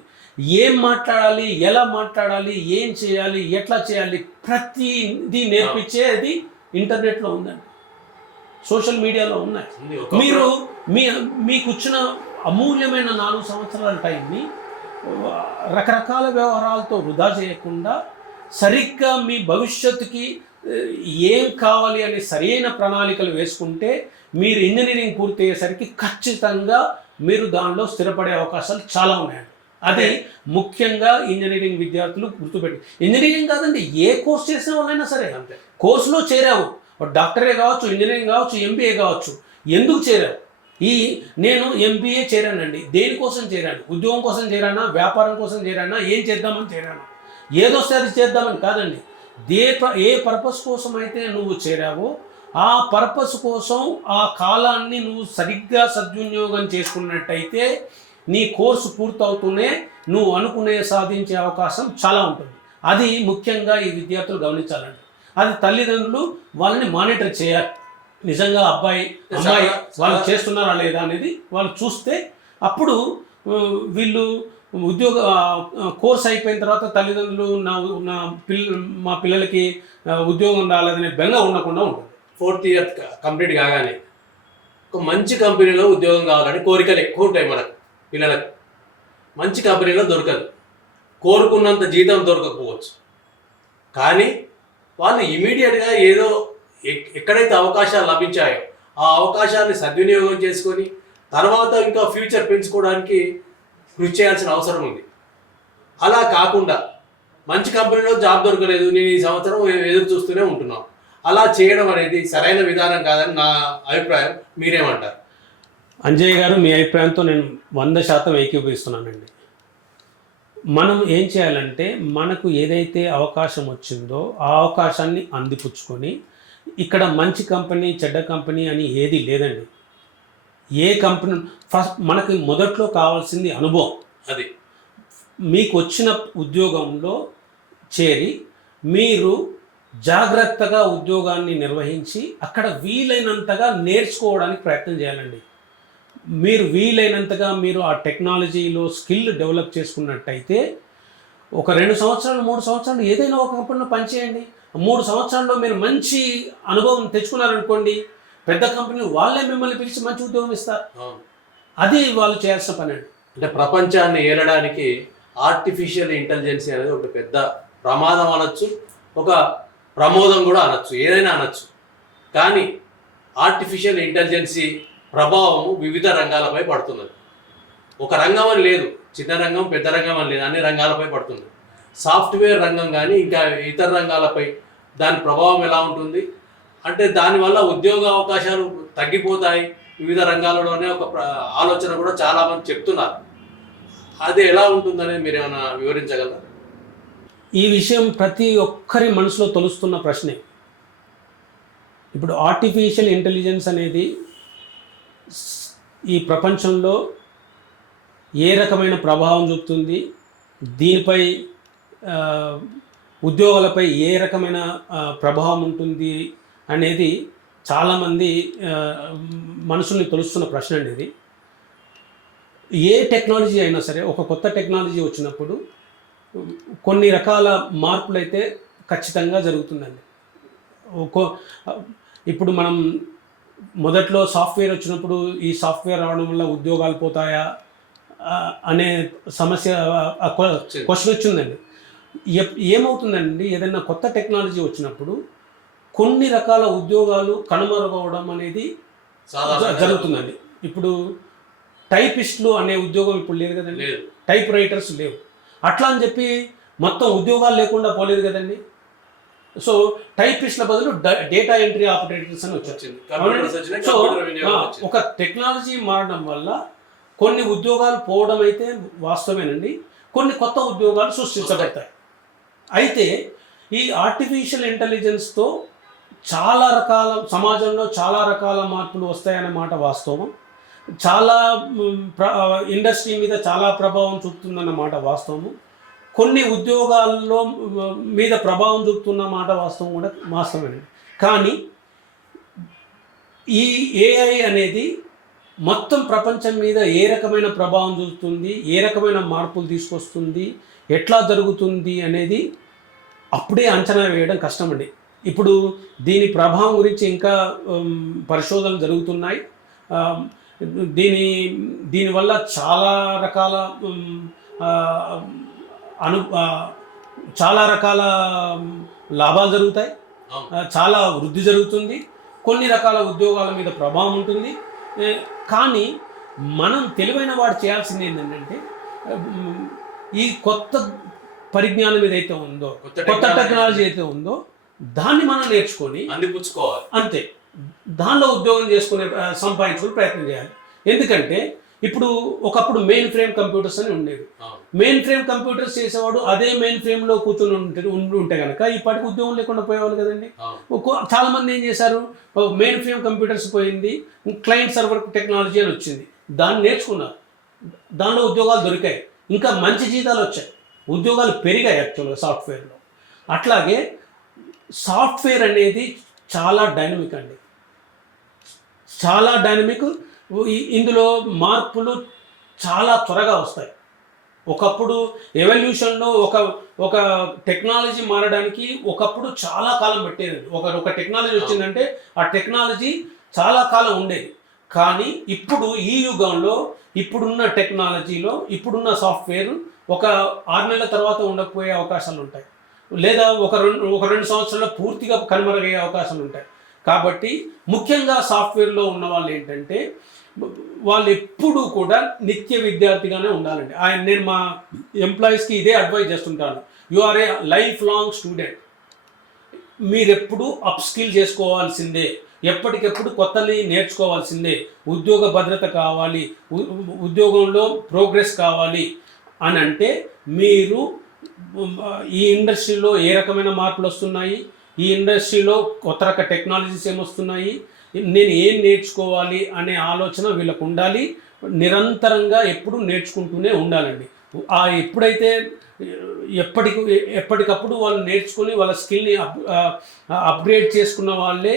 ఏం మాట్లాడాలి, ఎలా మాట్లాడాలి, ఏం చేయాలి, ఎట్లా చేయాలి, ప్రతిదీ నేర్పించేది ఇంటర్నెట్లో ఉందండి, సోషల్ మీడియాలో ఉన్నాయి. మీరు మీకు వచ్చిన అమూల్యమైన 4 సంవత్సరాల టైంని రకరకాల వ్యవహారాలతో వృధా చేయకుండా సరిగ్గా మీ భవిష్యత్తుకి ఏం కావాలి అనే సరైన ప్రణాళికలు వేసుకుంటే మీరు ఇంజనీరింగ్ పూర్తి అయ్యేసరికి ఖచ్చితంగా మీరు దానిలో స్థిరపడే అవకాశాలు చాలా ఉన్నాయండి. అది ముఖ్యంగా ఇంజనీరింగ్ విద్యార్థులు గుర్తుపెట్టి, ఇంజనీరింగ్ కాదండి, ఏ కోర్స్ చేసిన వాళ్ళైనా సరే అంతే. కోర్సులో చేరావు, డాక్టరే కావచ్చు, ఇంజనీరింగ్ కావచ్చు, ఎంబీఏ కావచ్చు, ఎందుకు చేరావు? నేను ఎంబీఏ చేరానండి, దేనికోసం చేరాను? ఉద్యోగం కోసం చేరానా, వ్యాపారం కోసం చేరానా, ఏం చేద్దామని చేరాను? ఏదొస్తే అది చేద్దామని కాదండి. ఏ పర్పస్ కోసం అయితే నువ్వు చేరావో ఆ పర్పస్ కోసం ఆ కాలాన్ని నువ్వు సరిగ్గా సద్వినియోగం చేసుకున్నట్టయితే నీ కోర్సు పూర్తవుతూనే నువ్వు అనుకునే సాధించే అవకాశం చాలా ఉంటుంది. అది ముఖ్యంగా ఈ విద్యార్థులు గమనించాలండి. అది తల్లిదండ్రులు వాళ్ళని మానిటర్ చేయాలి. నిజంగా అమ్మాయి వాళ్ళు చేస్తున్నారా లేదా అనేది వాళ్ళు చూస్తే అప్పుడు వీళ్ళు ఉద్యోగ కోర్స్ అయిపోయిన తర్వాత తల్లిదండ్రులు మా పిల్లలకి ఉద్యోగం రాలేదనే బెంగ ఉండకుండా ఉంటుంది. 4th ఇయర్ కంప్లీట్ కాగానే ఒక మంచి కంపెనీలో ఉద్యోగం కావాలని కోరికలు ఎక్కువ ఉంటాయి మనకు. పిల్లలకు మంచి కంపెనీలో దొరకదు, కోరుకున్నంత జీతం దొరకకపోవచ్చు, కానీ వాళ్ళు ఇమీడియట్గా ఏదో ఎక్కడైతే అవకాశాలు లభించాయో ఆ అవకాశాన్ని సద్వినియోగం చేసుకొని తర్వాత ఇంకా ఫ్యూచర్ పెంచుకోవడానికి కృషి చేయాల్సిన అవసరం ఉంది. అలా కాకుండా మంచి కంపెనీలో జాబ్ దొరకలేదు, నేను ఈ సంవత్సరం ఎదురు చూస్తూనే ఉంటున్నాను, అలా చేయడం అనేది సరైన విధానం కాదని నా అభిప్రాయం. మీరేమంటారు? అంజయ్య గారు, మీ అభిప్రాయంతో నేను 100% ఏకీభవిస్తున్నానండి. మనం ఏం చేయాలంటే మనకు ఏదైతే అవకాశం వచ్చిందో ఆ అవకాశాన్ని అందిపుచ్చుకొని, ఇక్కడ మంచి కంపెనీ చెడ్డ కంపెనీ అని ఏది లేదండి. ఏ కంపెనీ ఫస్ట్ మనకి మొదట్లో కావాల్సింది అనుభవం. అది మీకు వచ్చిన ఉద్యోగంలో చేరి మీరు జాగ్రత్తగా ఉద్యోగాన్ని నిర్వహించి అక్కడ వీలైనంతగా నేర్చుకోవడానికి ప్రయత్నం చేయాలండి. మీరు వీలైనంతగా మీరు ఆ టెక్నాలజీలో స్కిల్ డెవలప్ చేసుకున్నట్టయితే ఒక 2 సంవత్సరాలు 3 సంవత్సరాలు ఏదైనా ఒక కంపెనీలో పనిచేయండి. 3 సంవత్సరాల్లో మీరు మంచి అనుభవం తెచ్చుకున్నారనుకోండి, పెద్ద కంపెనీ వాళ్ళే మిమ్మల్ని పిలిచి మంచి ఉద్యోగం ఇస్తారు. అది వాళ్ళు చేయాల్సిన పని అండి. అంటే ప్రపంచాన్ని ఏలడానికి ఆర్టిఫిషియల్ ఇంటెలిజెన్స్ అనేది ఒక పెద్ద ప్రమాదం అనొచ్చు, ఒక ప్రమోదం కూడా అనొచ్చు, ఏదైనా అనొచ్చు. కానీ ఆర్టిఫిషియల్ ఇంటెలిజెన్సీ ప్రభావము వివిధ రంగాలపై పడుతున్నది. ఒక రంగం అని లేదు, చిన్న రంగం పెద్ద రంగం అని లేదు, అన్ని రంగాలపై పడుతుంది. సాఫ్ట్వేర్ రంగం కానీ ఇంకా ఇతర రంగాలపై దాని ప్రభావం ఎలా ఉంటుంది అంటే దానివల్ల ఉద్యోగ అవకాశాలు తగ్గిపోతాయి వివిధ రంగాలలోనే ఒక ఆలోచన కూడా చాలామంది చెప్తున్నారు. అది ఎలా ఉంటుందనేది మీరు ఏమైనా వివరించగలరా? ఈ విషయం ప్రతి ఒక్కరి మనసులో తొలుస్తున్న ప్రశ్నే. ఇప్పుడు ఆర్టిఫిషియల్ ఇంటెలిజెన్స్ అనేది ఈ ప్రపంచంలో ఏ రకమైన ప్రభావం చూపుతుంది, దీనిపై ఉద్యోగాలపై ఏ రకమైన ప్రభావం ఉంటుంది అనేది చాలామంది మనుషుల్ని తొలుస్తున్న ప్రశ్న అండి ఇది. ఏ టెక్నాలజీ అయినా సరే, ఒక కొత్త టెక్నాలజీ వచ్చినప్పుడు కొన్ని రకాల మార్పులు అయితే ఖచ్చితంగా జరుగుతుందండి. ఇప్పుడు మనం మొదట్లో సాఫ్ట్వేర్ వచ్చినప్పుడు ఈ సాఫ్ట్వేర్ రావడం వల్ల ఉద్యోగాలు పోతాయా అనే సమస్య క్వశ్చన్ వచ్చిందండి. ఏమవుతుందండి, ఏదైనా కొత్త టెక్నాలజీ వచ్చినప్పుడు కొన్ని రకాల ఉద్యోగాలు కనుమరుగవడం అనేది జరుగుతుందండి. ఇప్పుడు టైపిస్టులు అనే ఉద్యోగం ఇప్పుడు లేదు కదండి, టైప్ రైటర్స్ లేవు. అట్లా అని చెప్పి మొత్తం ఉద్యోగాలు లేకుండా పోలేదు కదండి. సో టైపిస్ట్ల బదులు డేటా ఎంట్రీ ఆపరేటర్స్ అని వచ్చింది. సో ఒక టెక్నాలజీ మారడం వల్ల కొన్ని ఉద్యోగాలు పోవడం అయితే వాస్తవేనండి, కొన్ని కొత్త ఉద్యోగాలు సృష్టించబడతాయి. అయితే ఈ ఆర్టిఫిషియల్ ఇంటెలిజెన్స్తో చాలా రకాల సమాజంలో చాలా రకాల మార్పులు వస్తాయనే మాట వాస్తవం. చాలా ఇండస్ట్రీ మీద చాలా ప్రభావం చూపుతుందన్న మాట వాస్తవము. కొన్ని ఉద్యోగాల్లో మీద ప్రభావం చూపుతున్న మాట వాస్తవం కూడా వాస్తవమే. కానీ ఈ ఏఐ అనేది మొత్తం ప్రపంచం మీద ఏ రకమైన ప్రభావం చూపుతుంది, ఏ రకమైన మార్పులు తీసుకొస్తుంది, ఎట్లా జరుగుతుంది అనేది అప్పుడే అంచనా వేయడం కష్టమండి. ఇప్పుడు దీని ప్రభావం గురించి ఇంకా పరిశోధనలు జరుగుతున్నాయి. దీనివల్ల చాలా రకాల చాలా రకాల లాభాలు జరుగుతాయి, చాలా వృద్ధి జరుగుతుంది, కొన్ని రకాల ఉద్యోగాల మీద ప్రభావం ఉంటుంది. కానీ మనం తెలివైన వాడు చేయాల్సింది ఏంటంటే, ఈ కొత్త పరిజ్ఞానం ఏదైతే ఉందో, కొత్త టెక్నాలజీ అయితే ఉందో దాన్ని మనం నేర్చుకొని అందిపుచ్చుకోవాలి. అంతే, దానిలో ఉద్యోగం చేసుకునే సంపాదించుకునే ప్రయత్నం చేయాలి. ఎందుకంటే ఇప్పుడు ఒకప్పుడు మెయిన్ ఫ్రేమ్ కంప్యూటర్స్ అని ఉండేవి. మెయిన్ ఫ్రేమ్ కంప్యూటర్స్ చేసేవాడు అదే మెయిన్ ఫ్రేమ్లో కూర్చొని ఉంటే కనుక ఇప్పటికి ఉద్యోగం లేకుండా పోయేవాళ్ళు కదండి. చాలా మంది ఏం చేశారు, మెయిన్ ఫ్రేమ్ కంప్యూటర్స్ పోయింది, క్లయింట్ సర్వర్ టెక్నాలజీ అని వచ్చింది, దాన్ని నేర్చుకున్నారు, దానిలో ఉద్యోగాలు దొరికాయి, ఇంకా మంచి జీతాలు వచ్చాయి, ఉద్యోగాలు పెరిగాయి యాక్చువల్గా సాఫ్ట్వేర్లో. అట్లాగే సాఫ్ట్వేర్ అనేది చాలా డైనమిక్ అండి, చాలా డైనమిక్. ఇందులో మార్పులు చాలా త్వరగా వస్తాయి. ఒకప్పుడు ఎవల్యూషన్లో ఒక టెక్నాలజీ మారడానికి ఒకప్పుడు చాలా కాలం పెట్టేది. ఒక టెక్నాలజీ వచ్చిందంటే ఆ టెక్నాలజీ చాలా కాలం ఉండేది. కానీ ఇప్పుడు ఈ యుగంలో ఇప్పుడున్న టెక్నాలజీలో ఇప్పుడున్న సాఫ్ట్వేర్ ఒక 6 నెలల తర్వాత ఉండకపోయే అవకాశాలు ఉంటాయి, లేదా ఒక రెండు సంవత్సరాల్లో పూర్తిగా కనుమరుగయ్యే అవకాశాలు ఉంటాయి. కాబట్టి ముఖ్యంగా సాఫ్ట్వేర్లో ఉన్న వాళ్ళు ఏంటంటే వాళ్ళు ఎప్పుడూ కూడా నిత్య విద్యార్థిగానే ఉండాలండి. నేను మా ఎంప్లాయీస్కి ఇదే అడ్వైజ్ చేస్తుంటాను, you are a lifelong student. మీరెప్పుడు అప్ స్కిల్ చేసుకోవాల్సిందే, ఎప్పటికెప్పుడు కొత్తని నేర్చుకోవాల్సిందే. ఉద్యోగ భద్రత కావాలి, ఉద్యోగంలో ప్రోగ్రెస్ కావాలి అని అంటే మీరు ఈ ఇండస్ట్రీలో ఏ రకమైన మార్పులు వస్తున్నాయి, ఈ ఇండస్ట్రీలో కొత్త రక టెక్నాలజీస్ ఏమొస్తున్నాయి, నేను ఏం నేర్చుకోవాలి అనే ఆలోచన వీళ్ళకు ఉండాలి. నిరంతరంగా ఎప్పుడు నేర్చుకుంటూనే ఉండాలండి. ఎప్పుడైతే ఎప్పటికప్పుడు వాళ్ళు నేర్చుకుని వాళ్ళ స్కిల్ని అప్గ్రేడ్ చేసుకున్న వాళ్ళే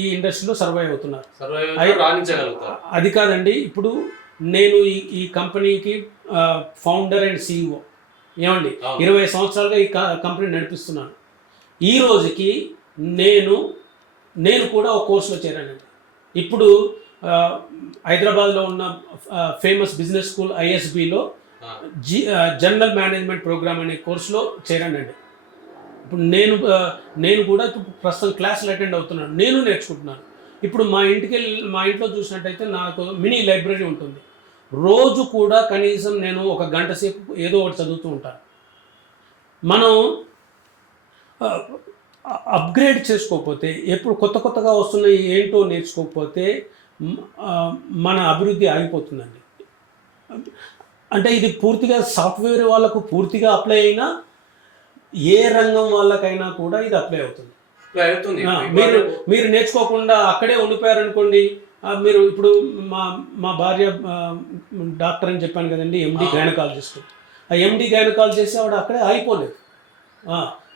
ఈ ఇండస్ట్రీలో సర్వైవ్ అవుతున్నారు. అది కాదండి, ఇప్పుడు నేను ఈ కంపెనీకి ఫౌండర్ అండ్ CEO ఏమండి, 20 సంవత్సరాలుగా ఈ కంపెనీ నడిపిస్తున్నాను. ఈ రోజుకి నేను కూడా ఒక కోర్సులో చేరానండి. ఇప్పుడు హైదరాబాద్లో ఉన్న ఫేమస్ బిజినెస్ స్కూల్ ISBలో జనరల్ మేనేజ్మెంట్ ప్రోగ్రామ్ అనే కోర్సులో చేరానండి. ఇప్పుడు నేను కూడా ప్రస్తుతం క్లాసులు అటెండ్ అవుతున్నాను, నేను నేర్చుకుంటున్నాను. ఇప్పుడు మా ఇంట్లో చూసినట్టయితే నాకు మినీ లైబ్రరీ ఉంటుంది. రోజు కూడా కనీసం నేను 1 గంట సేపు ఏదో ఒకటి చదువుతూ ఉంటాను. మనం అప్గ్రేడ్ చేసుకోకపోతే, ఎప్పుడు కొత్తగా వస్తున్నాయి ఏంటో నేర్చుకోకపోతే మన అభివృద్ధి ఆగిపోతుందండి. అంటే ఇది పూర్తిగా సాఫ్ట్వేర్ వాళ్ళకు పూర్తిగా అప్లై అయినా, ఏ రంగం వాళ్ళకైనా కూడా ఇది అప్లై అవుతుంది. మీరు నేర్చుకోకుండా అక్కడే ఉండిపోయారనుకోండి, మీరు ఇప్పుడు మా భార్య డాక్టర్ అని చెప్పాను కదండి, MD గైనకాలజిస్ట్. ఆ MD గైనకాలజిస్ట్ ఆవిడ అక్కడే అయిపోలేదు.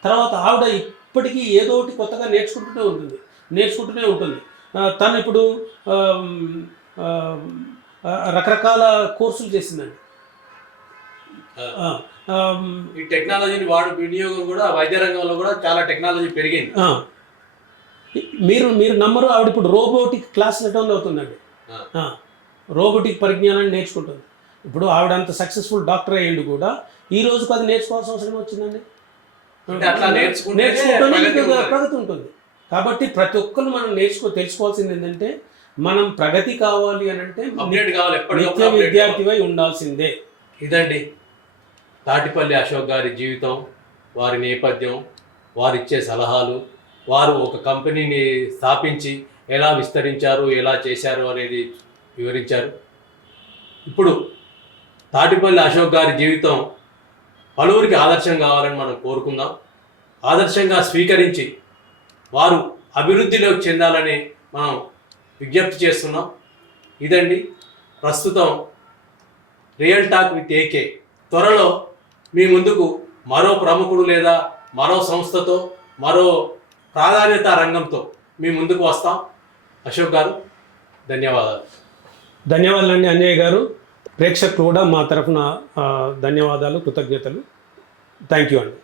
తర్వాత ఆవిడ ఇప్పటికీ ఏదో ఒకటి కొత్తగా నేర్చుకుంటూనే ఉంటుంది. తను ఇప్పుడు రకరకాల కోర్సులు చేసిందండి. ఈ టెక్నాలజీని వినియోగం కూడా వైద్య రంగంలో కూడా చాలా టెక్నాలజీ పెరిగింది. మీరు నమ్మరు, ఆవిడ ఇప్పుడు రోబోటిక్ క్లాస్ అటెండ్ అవుతుందండి. రోబోటిక్ పరిజ్ఞానాన్ని నేర్చుకుంటుంది. ఇప్పుడు ఆవిడ అంత సక్సెస్ఫుల్ డాక్టర్ అయ్యిండు కూడా ఈ రోజుకు అది నేర్చుకోవాల్సిన అవసరం వచ్చిందండి. అట్లా నేర్చుకుంటే ప్రగతి ఉంటుంది. కాబట్టి ప్రతి ఒక్కరు మనం తెలుసుకోవాల్సింది ఏంటంటే, మనం ప్రగతి కావాలి అని అంటే నిత్య విద్యార్థివై ఉండాల్సిందే. ఇదండి తాటిపల్లి అశోక్ గారి జీవితం, వారి నేపథ్యం, వారిచ్చే సలహాలు, వారు ఒక కంపెనీని స్థాపించి ఎలా విస్తరించారు, ఎలా చేశారు అనేది వివరించారు. ఇప్పుడు తాటిపల్లి అశోక్ గారి జీవితం పలువురికి ఆదర్శం కావాలని మనం కోరుకుందాం. ఆదర్శంగా స్వీకరించి వారు అభివృద్ధిలోకి చెందాలని మనం విజ్ఞప్తి చేస్తున్నాం. ఇదండి ప్రస్తుతం రియల్ టాక్ విత్ ఏకే. త్వరలో మీ ముందుకు మరో ప్రముఖుడు లేదా మరో సంస్థతో మరో ప్రాధాన్యత రంగంతో మీ ముందుకు వస్తాం. అశోక్ గారు ధన్యవాదాలు. ధన్యవాదాలండి అన్నయ్య గారు. ప్రేక్షకులు కూడా మా తరఫున ధన్యవాదాలు, కృతజ్ఞతలు. థ్యాంక్ యూ అండి.